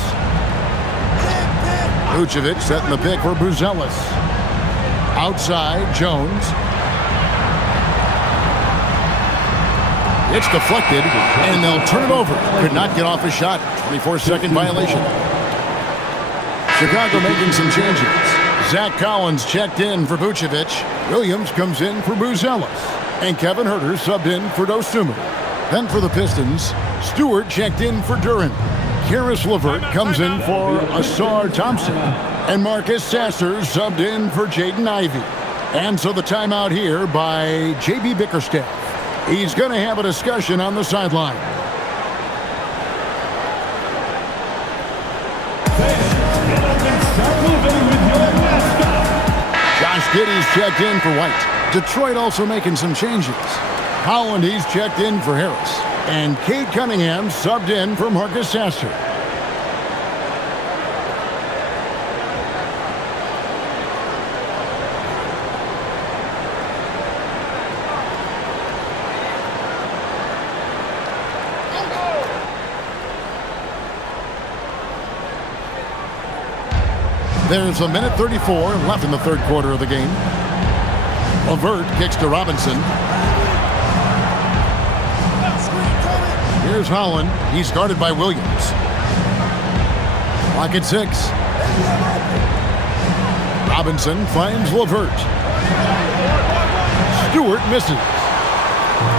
Vucevic setting the pick for Buzelis. Outside, Jones. It's deflected, and they'll turn it over. Could not get off a shot. 24-second violation. Chicago making some changes. Zach Collins checked in for Vucevic. Williams comes in for Buzelis. And Kevin Huerter subbed in for Dosunmu. Then for the Pistons, Stewart checked in for Duran. Karis LeVert comes in for Asar Thompson. And Marcus Sasser subbed in for Jaden Ivey. And so the timeout here by J.B. Bickerstaff. He's going to have a discussion on the sideline. Josh Giddey's checked in for White. Detroit also making some changes. Holland, he's checked in for Harris. And Cade Cunningham subbed in for Marcus Sasser. There's a minute 34 left in the third quarter of the game. LeVert kicks to Robinson. Here's Holland. He's guarded by Williams. Clock at 6. Robinson finds LeVert. Stewart misses.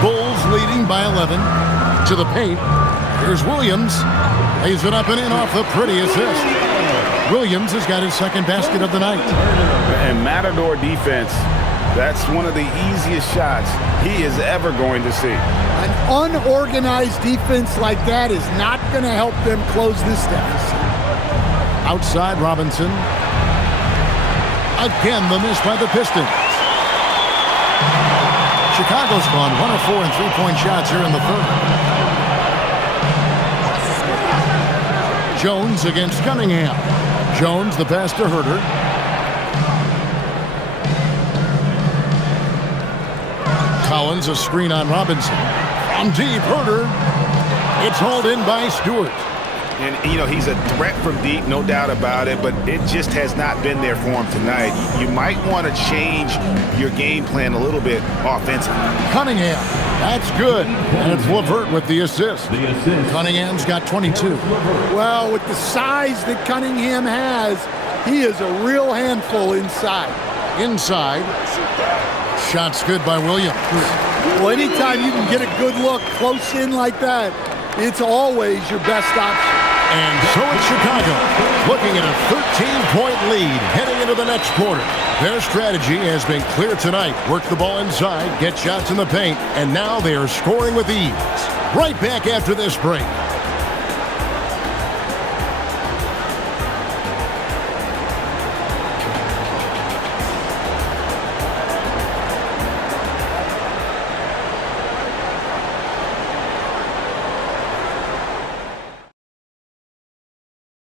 Bulls leading by 11. To the paint. Here's Williams. Lays it up and in off the pretty assist. Williams has got his second basket of the night. And Matador defense, that's one of the easiest shots he is ever going to see. An unorganized defense like that is not going to help them close this deficit. Outside Robinson. Again, the miss by the Pistons. Chicago's gone 1 of 4 in three-point shots here in the third. Jones against Cunningham. Jones, the pass to Herter. Collins, a screen on Robinson. From deep, Herter. It's hauled in by Stewart. And, you know, he's a threat from deep, no doubt about it, but it just has not been there for him tonight. You might want to change your game plan a little bit offensively. Cunningham, that's good. And it's LeVert with the assist. Cunningham's got 22. Well, with the size that Cunningham has, he is a real handful inside. Inside. Shot's good by Williams. Well, anytime you can get a good look close in like that, it's always your best option. And so it's Chicago, looking at a 13-point lead heading into the next quarter. Their strategy has been clear tonight. Work the ball inside, get shots in the paint, and now they are scoring with ease. Right back after this break.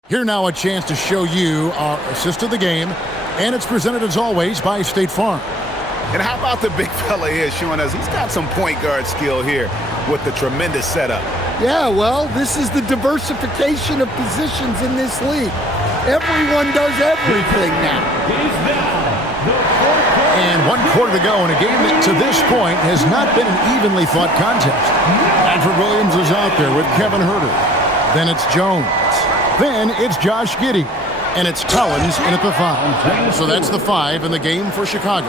Here now a chance to show you our assist of the game, and it's presented as always by State Farm. And how about the big fella here showing us he's got some point guard skill here with the tremendous setup. Yeah, well, this is the diversification of positions in this league. Everyone does everything now. And 1 quarter to go in a game that to this point has not been an evenly fought contest. Alfred Williams is out there with Kevin Herter. Then it's Jones. Then it's Josh Giddey. And it's Collins in at the 5. So that's the 5 in the game for Chicago.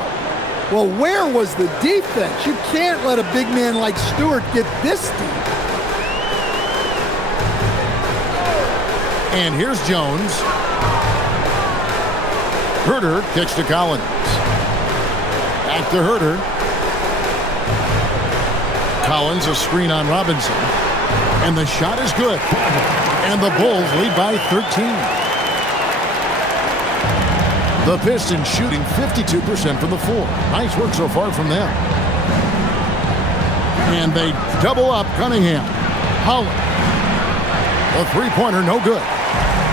Well, where was the defense? You can't let a big man like Stewart get this deep. And here's Jones. Herter kicks to Collins. Back to Herter. Collins, a screen on Robinson. And the shot is good. And the Bulls lead by 13. The Pistons shooting 52% from the floor. Nice work so far from them. And they double up Cunningham. Holland. The three-pointer, no good.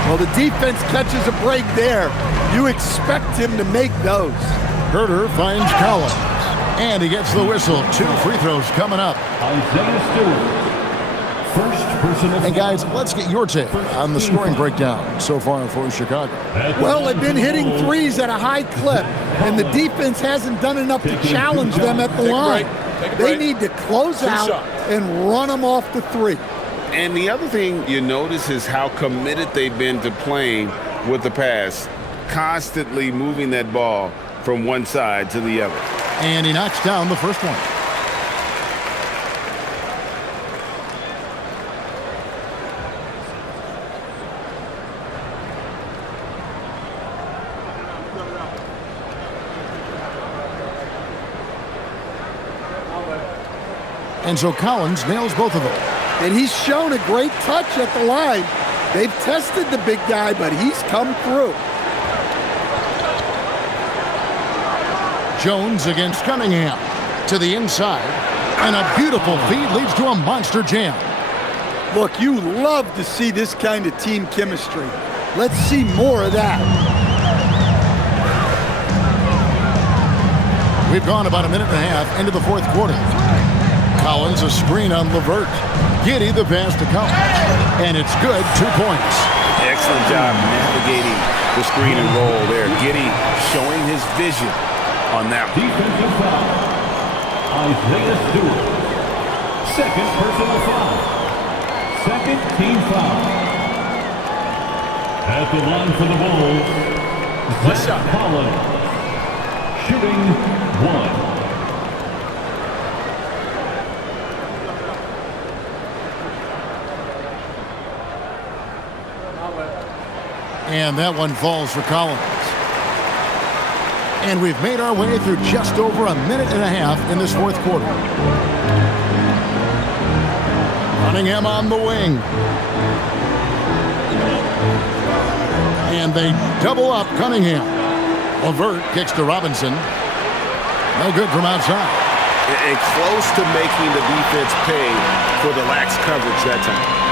Well, the defense catches a break there. You expect him to make those. Herter finds Collins. And he gets the whistle. 2 free throws coming up. Isaiah Stewart. First personal. And guys, let's get your take on the scoring breakdown so far for Chicago. Well, they've been hitting threes at a high clip, and the defense hasn't done enough to challenge them at the line. They need to close out and run them off the 3. And the other thing you notice is how committed they've been to playing with the pass, constantly moving that ball from one side to the other. And he knocks down the first one. And so Collins nails both of them. And he's shown a great touch at the line. They've tested the big guy, but he's come through. Jones against Cunningham to the inside. And a beautiful feed leads to a monster jam. Look, you love to see this kind of team chemistry. Let's see more of that. We've gone about a minute and a half into the fourth quarter. Collins a screen on LeVert. Giddey the pass to Collins. And it's good, 2 points. Excellent job navigating the screen and roll there. Giddey showing his vision on that one. Defensive foul. Isaiah Stewart. Second personal foul. Second team foul. At the line for the Bulls, Zach Collins. Shooting 1. And that one falls for Collins. And we've made our way through just over a minute and a half in this fourth quarter. Cunningham on the wing. And they double up Cunningham. LeVert kicks to Robinson. No good from outside. And close to making the defense pay for the lax coverage that time.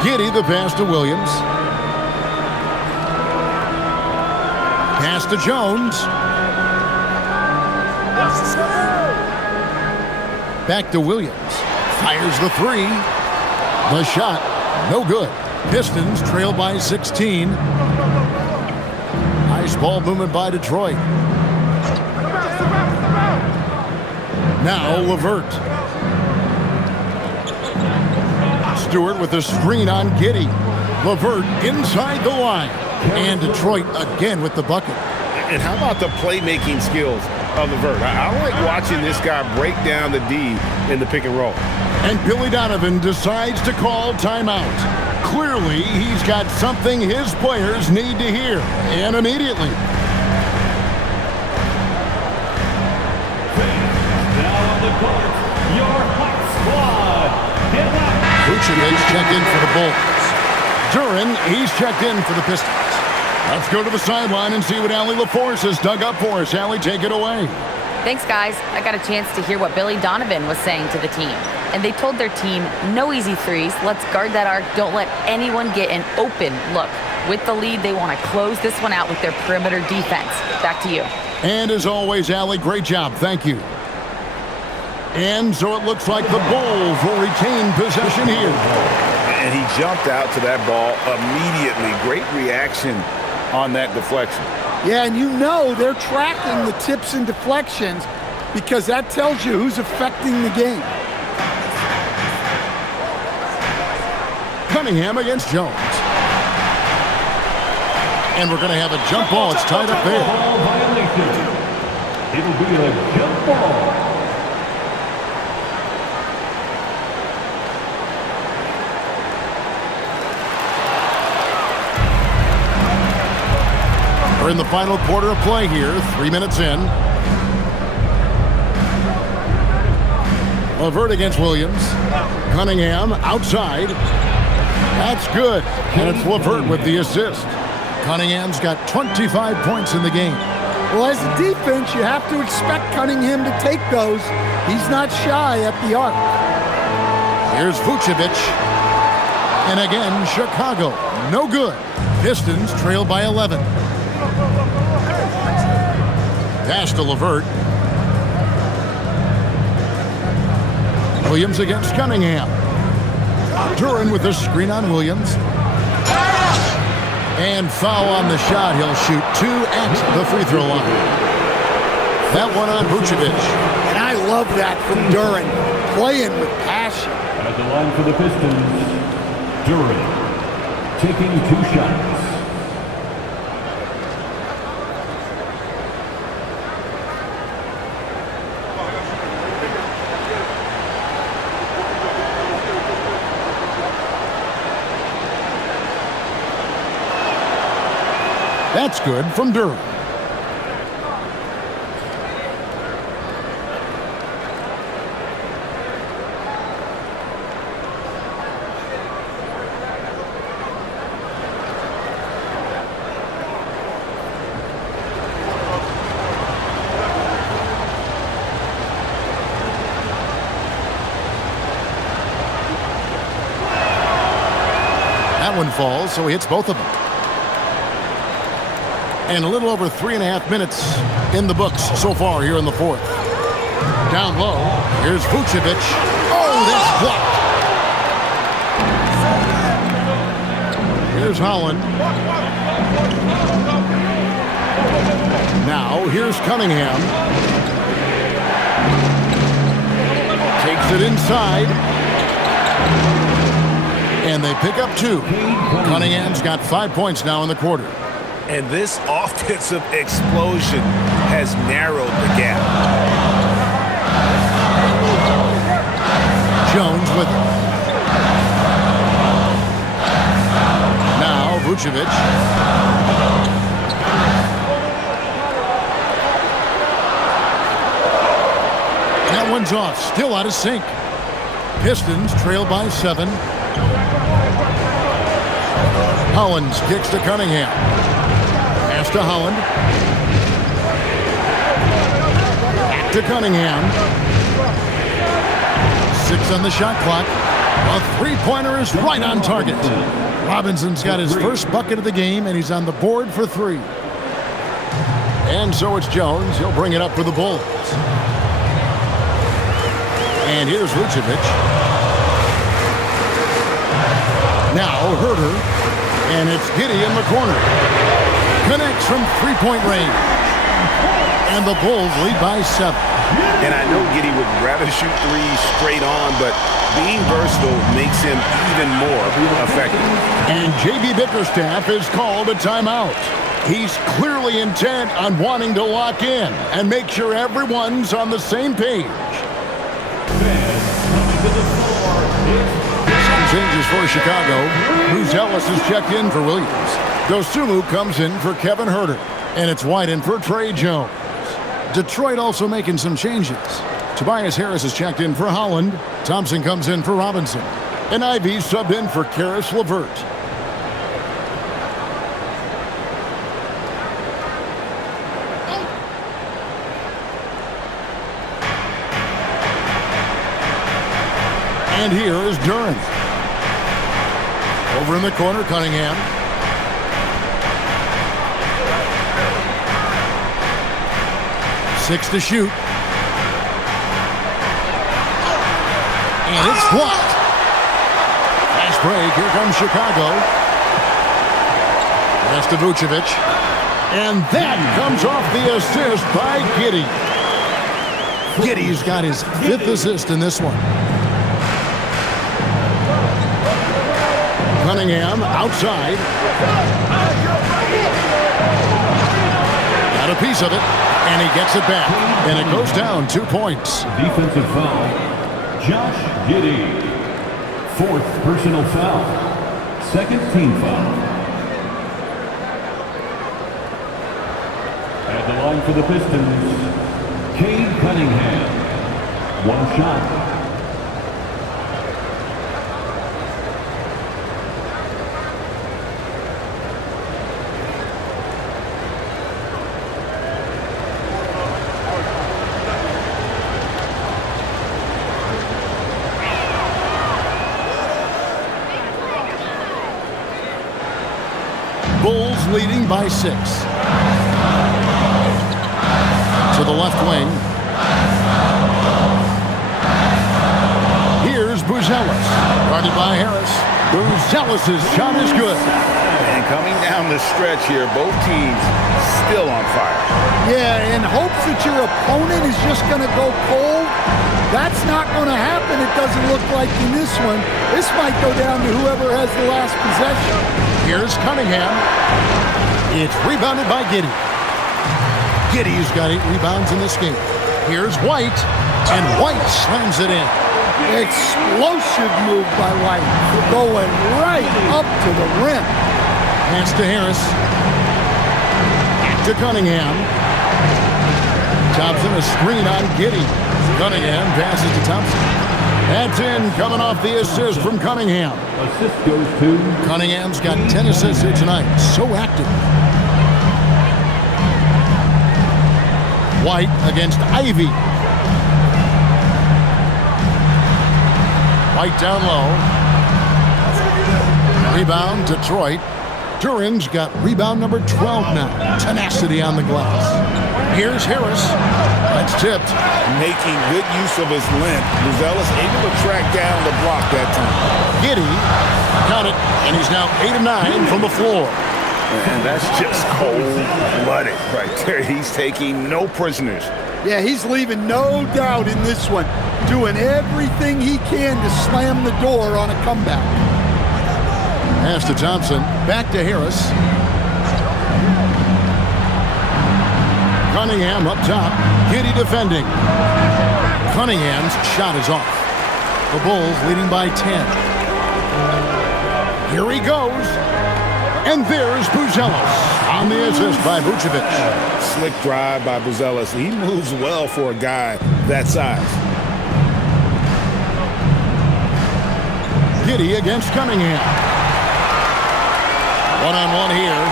Giddey the pass to Williams. Pass to Jones. Back to Williams. Fires the three. The shot, no good. Pistons trail by 16. Nice ball movement by Detroit. Now LeVert. Stewart with a screen on Giddey. LeVert inside the line. And Detroit again with the bucket. And how about the playmaking skills of LeVert? I like watching this guy break down the D in the pick and roll. And Billy Donovan decides to call timeout. Clearly, he's got something his players need to hear. And immediately. Now on the court, your hot squad. Vucevic checked in for the Bulls. Duren, he's checked in for the Pistons. Let's go to the sideline and see what Allie LaForce has dug up for us. Allie, take it away. Thanks, guys. I got a chance to hear what Billy Donovan was saying to the team. And they told their team, no easy threes. Let's guard that arc. Don't let anyone get an open look. With the lead, they want to close this one out with their perimeter defense. Back to you. And as always, Allie, great job. Thank you. And so it looks like the Bulls will retain possession here. And he jumped out to that ball immediately. Great reaction on that deflection. Yeah, and you know they're tracking the tips and deflections because that tells you who's affecting the game. Cunningham against Jones. And we're going to have a jump ball. It's tied up there. It'll be a jump ball. We're in the final quarter of play here, 3 minutes in. LeVert against Williams. Cunningham outside. That's good. And it's LeVert with the assist. Cunningham's got 25 points in the game. Well, as a defense, you have to expect Cunningham to take those. He's not shy at the arc. Here's Vucevic. And again, Chicago. No good. Pistons trail by 11. Pass to LeVert. Williams against Cunningham. Duren with a screen on Williams. And foul on the shot. He'll shoot 2 at the free throw line. That one on Vucevic. And I love that from Duren. Playing with passion. At the line for the Pistons, Duren taking 2 shots. That's good from Duren. That one falls, so he hits both of them. And a little over 3.5 minutes in the books so far here in the fourth. Down low. Here's Vucevic. Oh, that's blocked. Here's Holland. Now, here's Cunningham. Takes it inside. And they pick up 2. Cunningham's got 5 points now in the quarter. And this offensive explosion has narrowed the gap. Jones with it. Now, Vucevic. That one's off. Still out of sync. Pistons trail by 7. Hollins kicks to Cunningham. Pass to Holland. Back to Cunningham. 6 on the shot clock. A three-pointer is right on target. Robinson's got his first bucket of the game, and he's on the board for 3. And so it's Jones. He'll bring it up for the Bulls. And here's Vucevic. Now Herter. And it's Giddey in the corner. Connects from three-point range. And the Bulls lead by 7. And I know Giddey would rather shoot 3 straight on, but being versatile makes him even more effective. And J.B. Bickerstaff has called a timeout. He's clearly intent on wanting to lock in and make sure everyone's on the same page. Some changes for Chicago. Bruce Ellis is checked in for Williams. Dosunmu comes in for Kevin Herter. And it's White in for Trey Jones. Detroit also making some changes. Tobias Harris is checked in for Holland. Thompson comes in for Robinson. And Ivy subbed in for Karis LeVert. And here is Duren. Over in the corner, Cunningham. Six to shoot. And it's blocked. Fast break. Here comes Chicago. That's to Vucevic. And that comes off the assist by Giddey. Giddey's got his 5th assist in this one. Cunningham outside. Got a piece of it, and he gets it back. And it goes down 2 points. Defensive foul. Josh Giddey. 4th personal foul. 2nd team foul. At the line for the Pistons, Cade Cunningham. 1 shot. Bulls leading by 6. To the left wing. Here's Buzelis. Guarded by Harris. Buzelis' shot is good. And coming down the stretch here, both teams still on fire. Yeah, in hopes that your opponent is just going to go cold. That's not going to happen, it doesn't look like in this one. This might go down to whoever has the last possession. Here's Cunningham. It's rebounded by Giddey. Giddey's got 8 rebounds in this game. Here's White, and White slams it in. Explosive move by White, going right up to the rim. Pass to Harris. Back to Cunningham. Thompson, a screen on Giddey. Cunningham passes to Thompson. That's in, coming off the assist from Cunningham. Assist goes to Cunningham's got 10 assists here tonight. So active. White against Ivy. White down low. Rebound, Detroit. Duren's got rebound number 12 now. Tenacity on the glass. Here's Harris. That's tipped. Making good use of his length. Buzelis able to track down the block that time. Giddey, count it, and he's now 8 of 9 from the floor. And that's just cold-blooded right there. He's taking no prisoners. Yeah, he's leaving no doubt in this one, doing everything he can to slam the door on a comeback. Pass to Thompson, back to Harris. Cunningham up top, Giddey defending. Cunningham's shot is off. The Bulls leading by 10. Here he goes. And there's Buzelis on the assist by Vucevic. Slick drive by Buzelis. He moves well for a guy that size. Giddey against Cunningham. One-on-one here.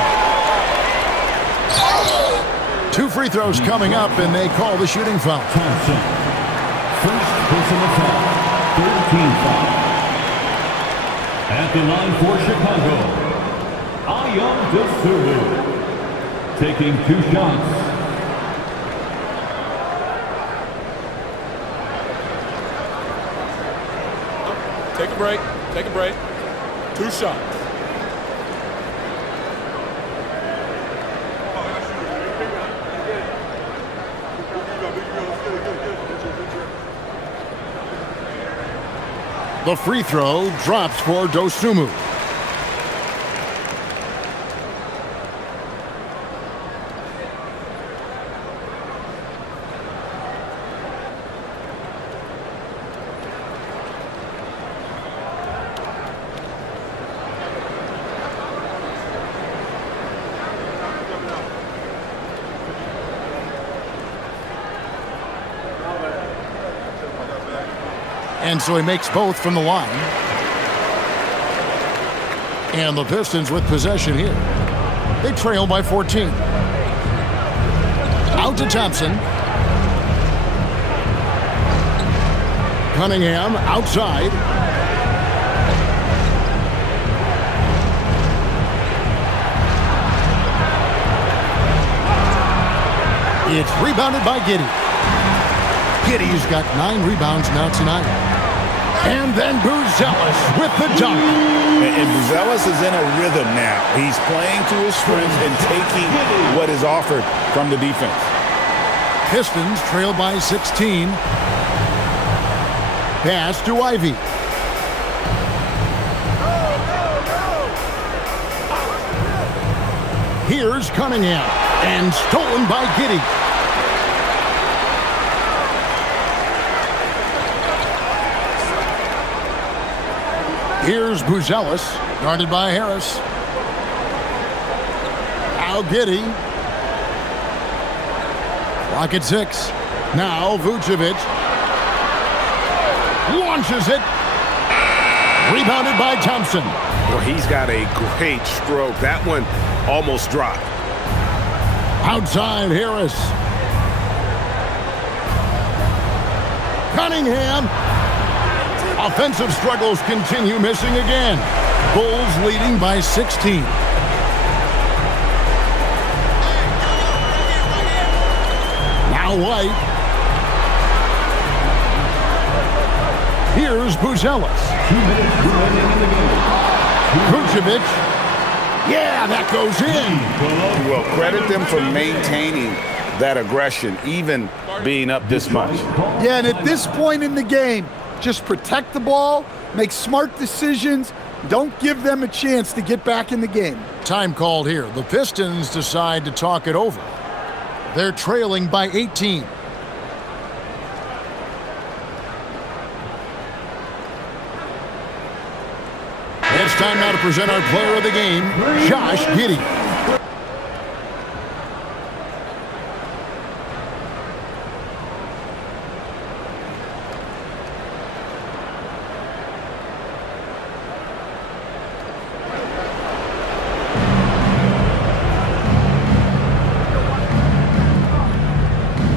2 free throws coming up, and they call the shooting foul. Thompson. First personal foul. 13 foul. At the line for Chicago, taking 2 shots. Take a break. Take a break. 2 shots. The free throw drops for Dosunmu. And so he makes both from the line. And the Pistons with possession here. They trail by 14. Out to Thompson. Cunningham outside. It's rebounded by Giddey. Giddey's got 9 rebounds now tonight. And then Buzelis with the dunk. And Buzelis is in a rhythm now. He's playing to his strengths and taking what is offered from the defense. Pistons trail by 16. Pass to Ivy. Here's Cunningham. And stolen by Giddey. Here's Buzelis, guarded by Harris. Now Giddey. Clock at 6. Now Vucevic. Launches it. Rebounded by Thompson. Well, he's got a great stroke. That one almost dropped. Outside Harris. Cunningham. Offensive struggles continue, missing again. Bulls leading by 16. Now White. Here's Buzelis. 2 minutes remaining in the game. Vucevic. Yeah, that goes in. Well, credit them for maintaining that aggression, even being up this much. Yeah, and at this point in the game, just protect the ball, make smart decisions, don't give them a chance to get back in the game. Time called here. The Pistons decide to talk it over. They're trailing by 18. It's time now to present our player of the game, Josh Giddey.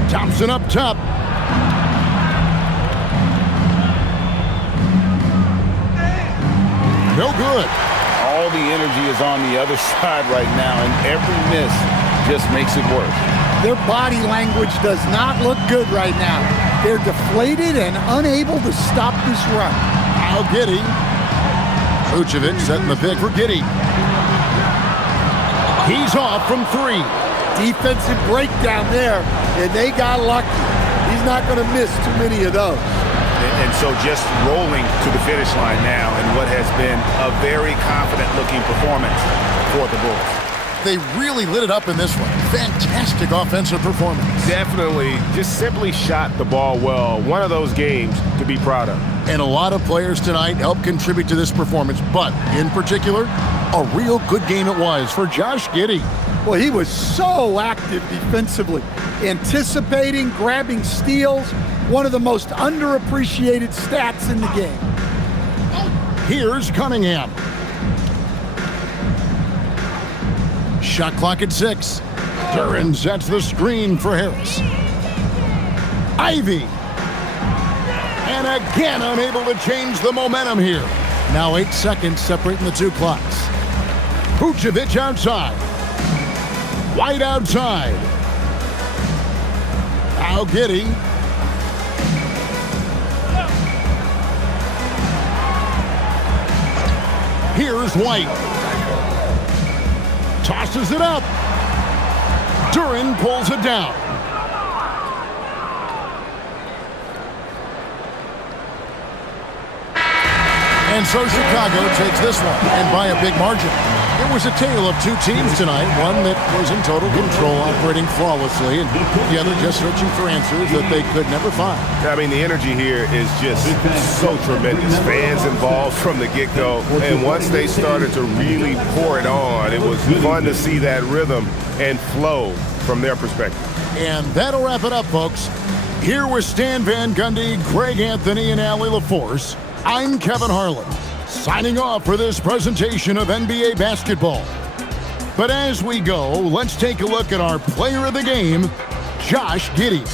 Thompson up top. No good. All the energy is on the other side right now, and every miss just makes it worse. Their body language does not look good right now. They're deflated and unable to stop this run. Now Giddey. Vucevic setting the pick for Giddey. He's off from 3. Defensive breakdown there, and they got lucky. He's not going to miss too many of those. And so just rolling to the finish line now in what has been a very confident-looking performance for the Bulls. They really lit it up in this one. Fantastic offensive performance. Definitely just simply shot the ball well. One of those games to be proud of. And a lot of players tonight helped contribute to this performance, but in particular, a real good game it was for Josh Giddey. Well, he was so active defensively, anticipating, grabbing steals, one of the most underappreciated stats in the game. Here's Cunningham. Shot clock at 6. Duran sets the screen for Harris. Ivy. And again unable to change the momentum here. Now 8 seconds separating the 2 clocks. Vucevic outside. White outside. Now Giddey. Here's White. Tosses it up. Duran pulls it down. And so Chicago takes this one, and by a big margin. It was a tale of 2 teams tonight, one that was in total control, operating flawlessly, and the other just searching for answers that they could never find. I mean, the energy here is just so tremendous. Fans involved from the get-go, and once they started to really pour it on, it was fun to see that rhythm and flow from their perspective. And that'll wrap it up, folks. Here with Stan Van Gundy, Greg Anthony, and Allie LaForce, I'm Kevin Harlan, signing off for this presentation of NBA basketball. But as we go, let's take a look at our player of the game, Josh Giddey.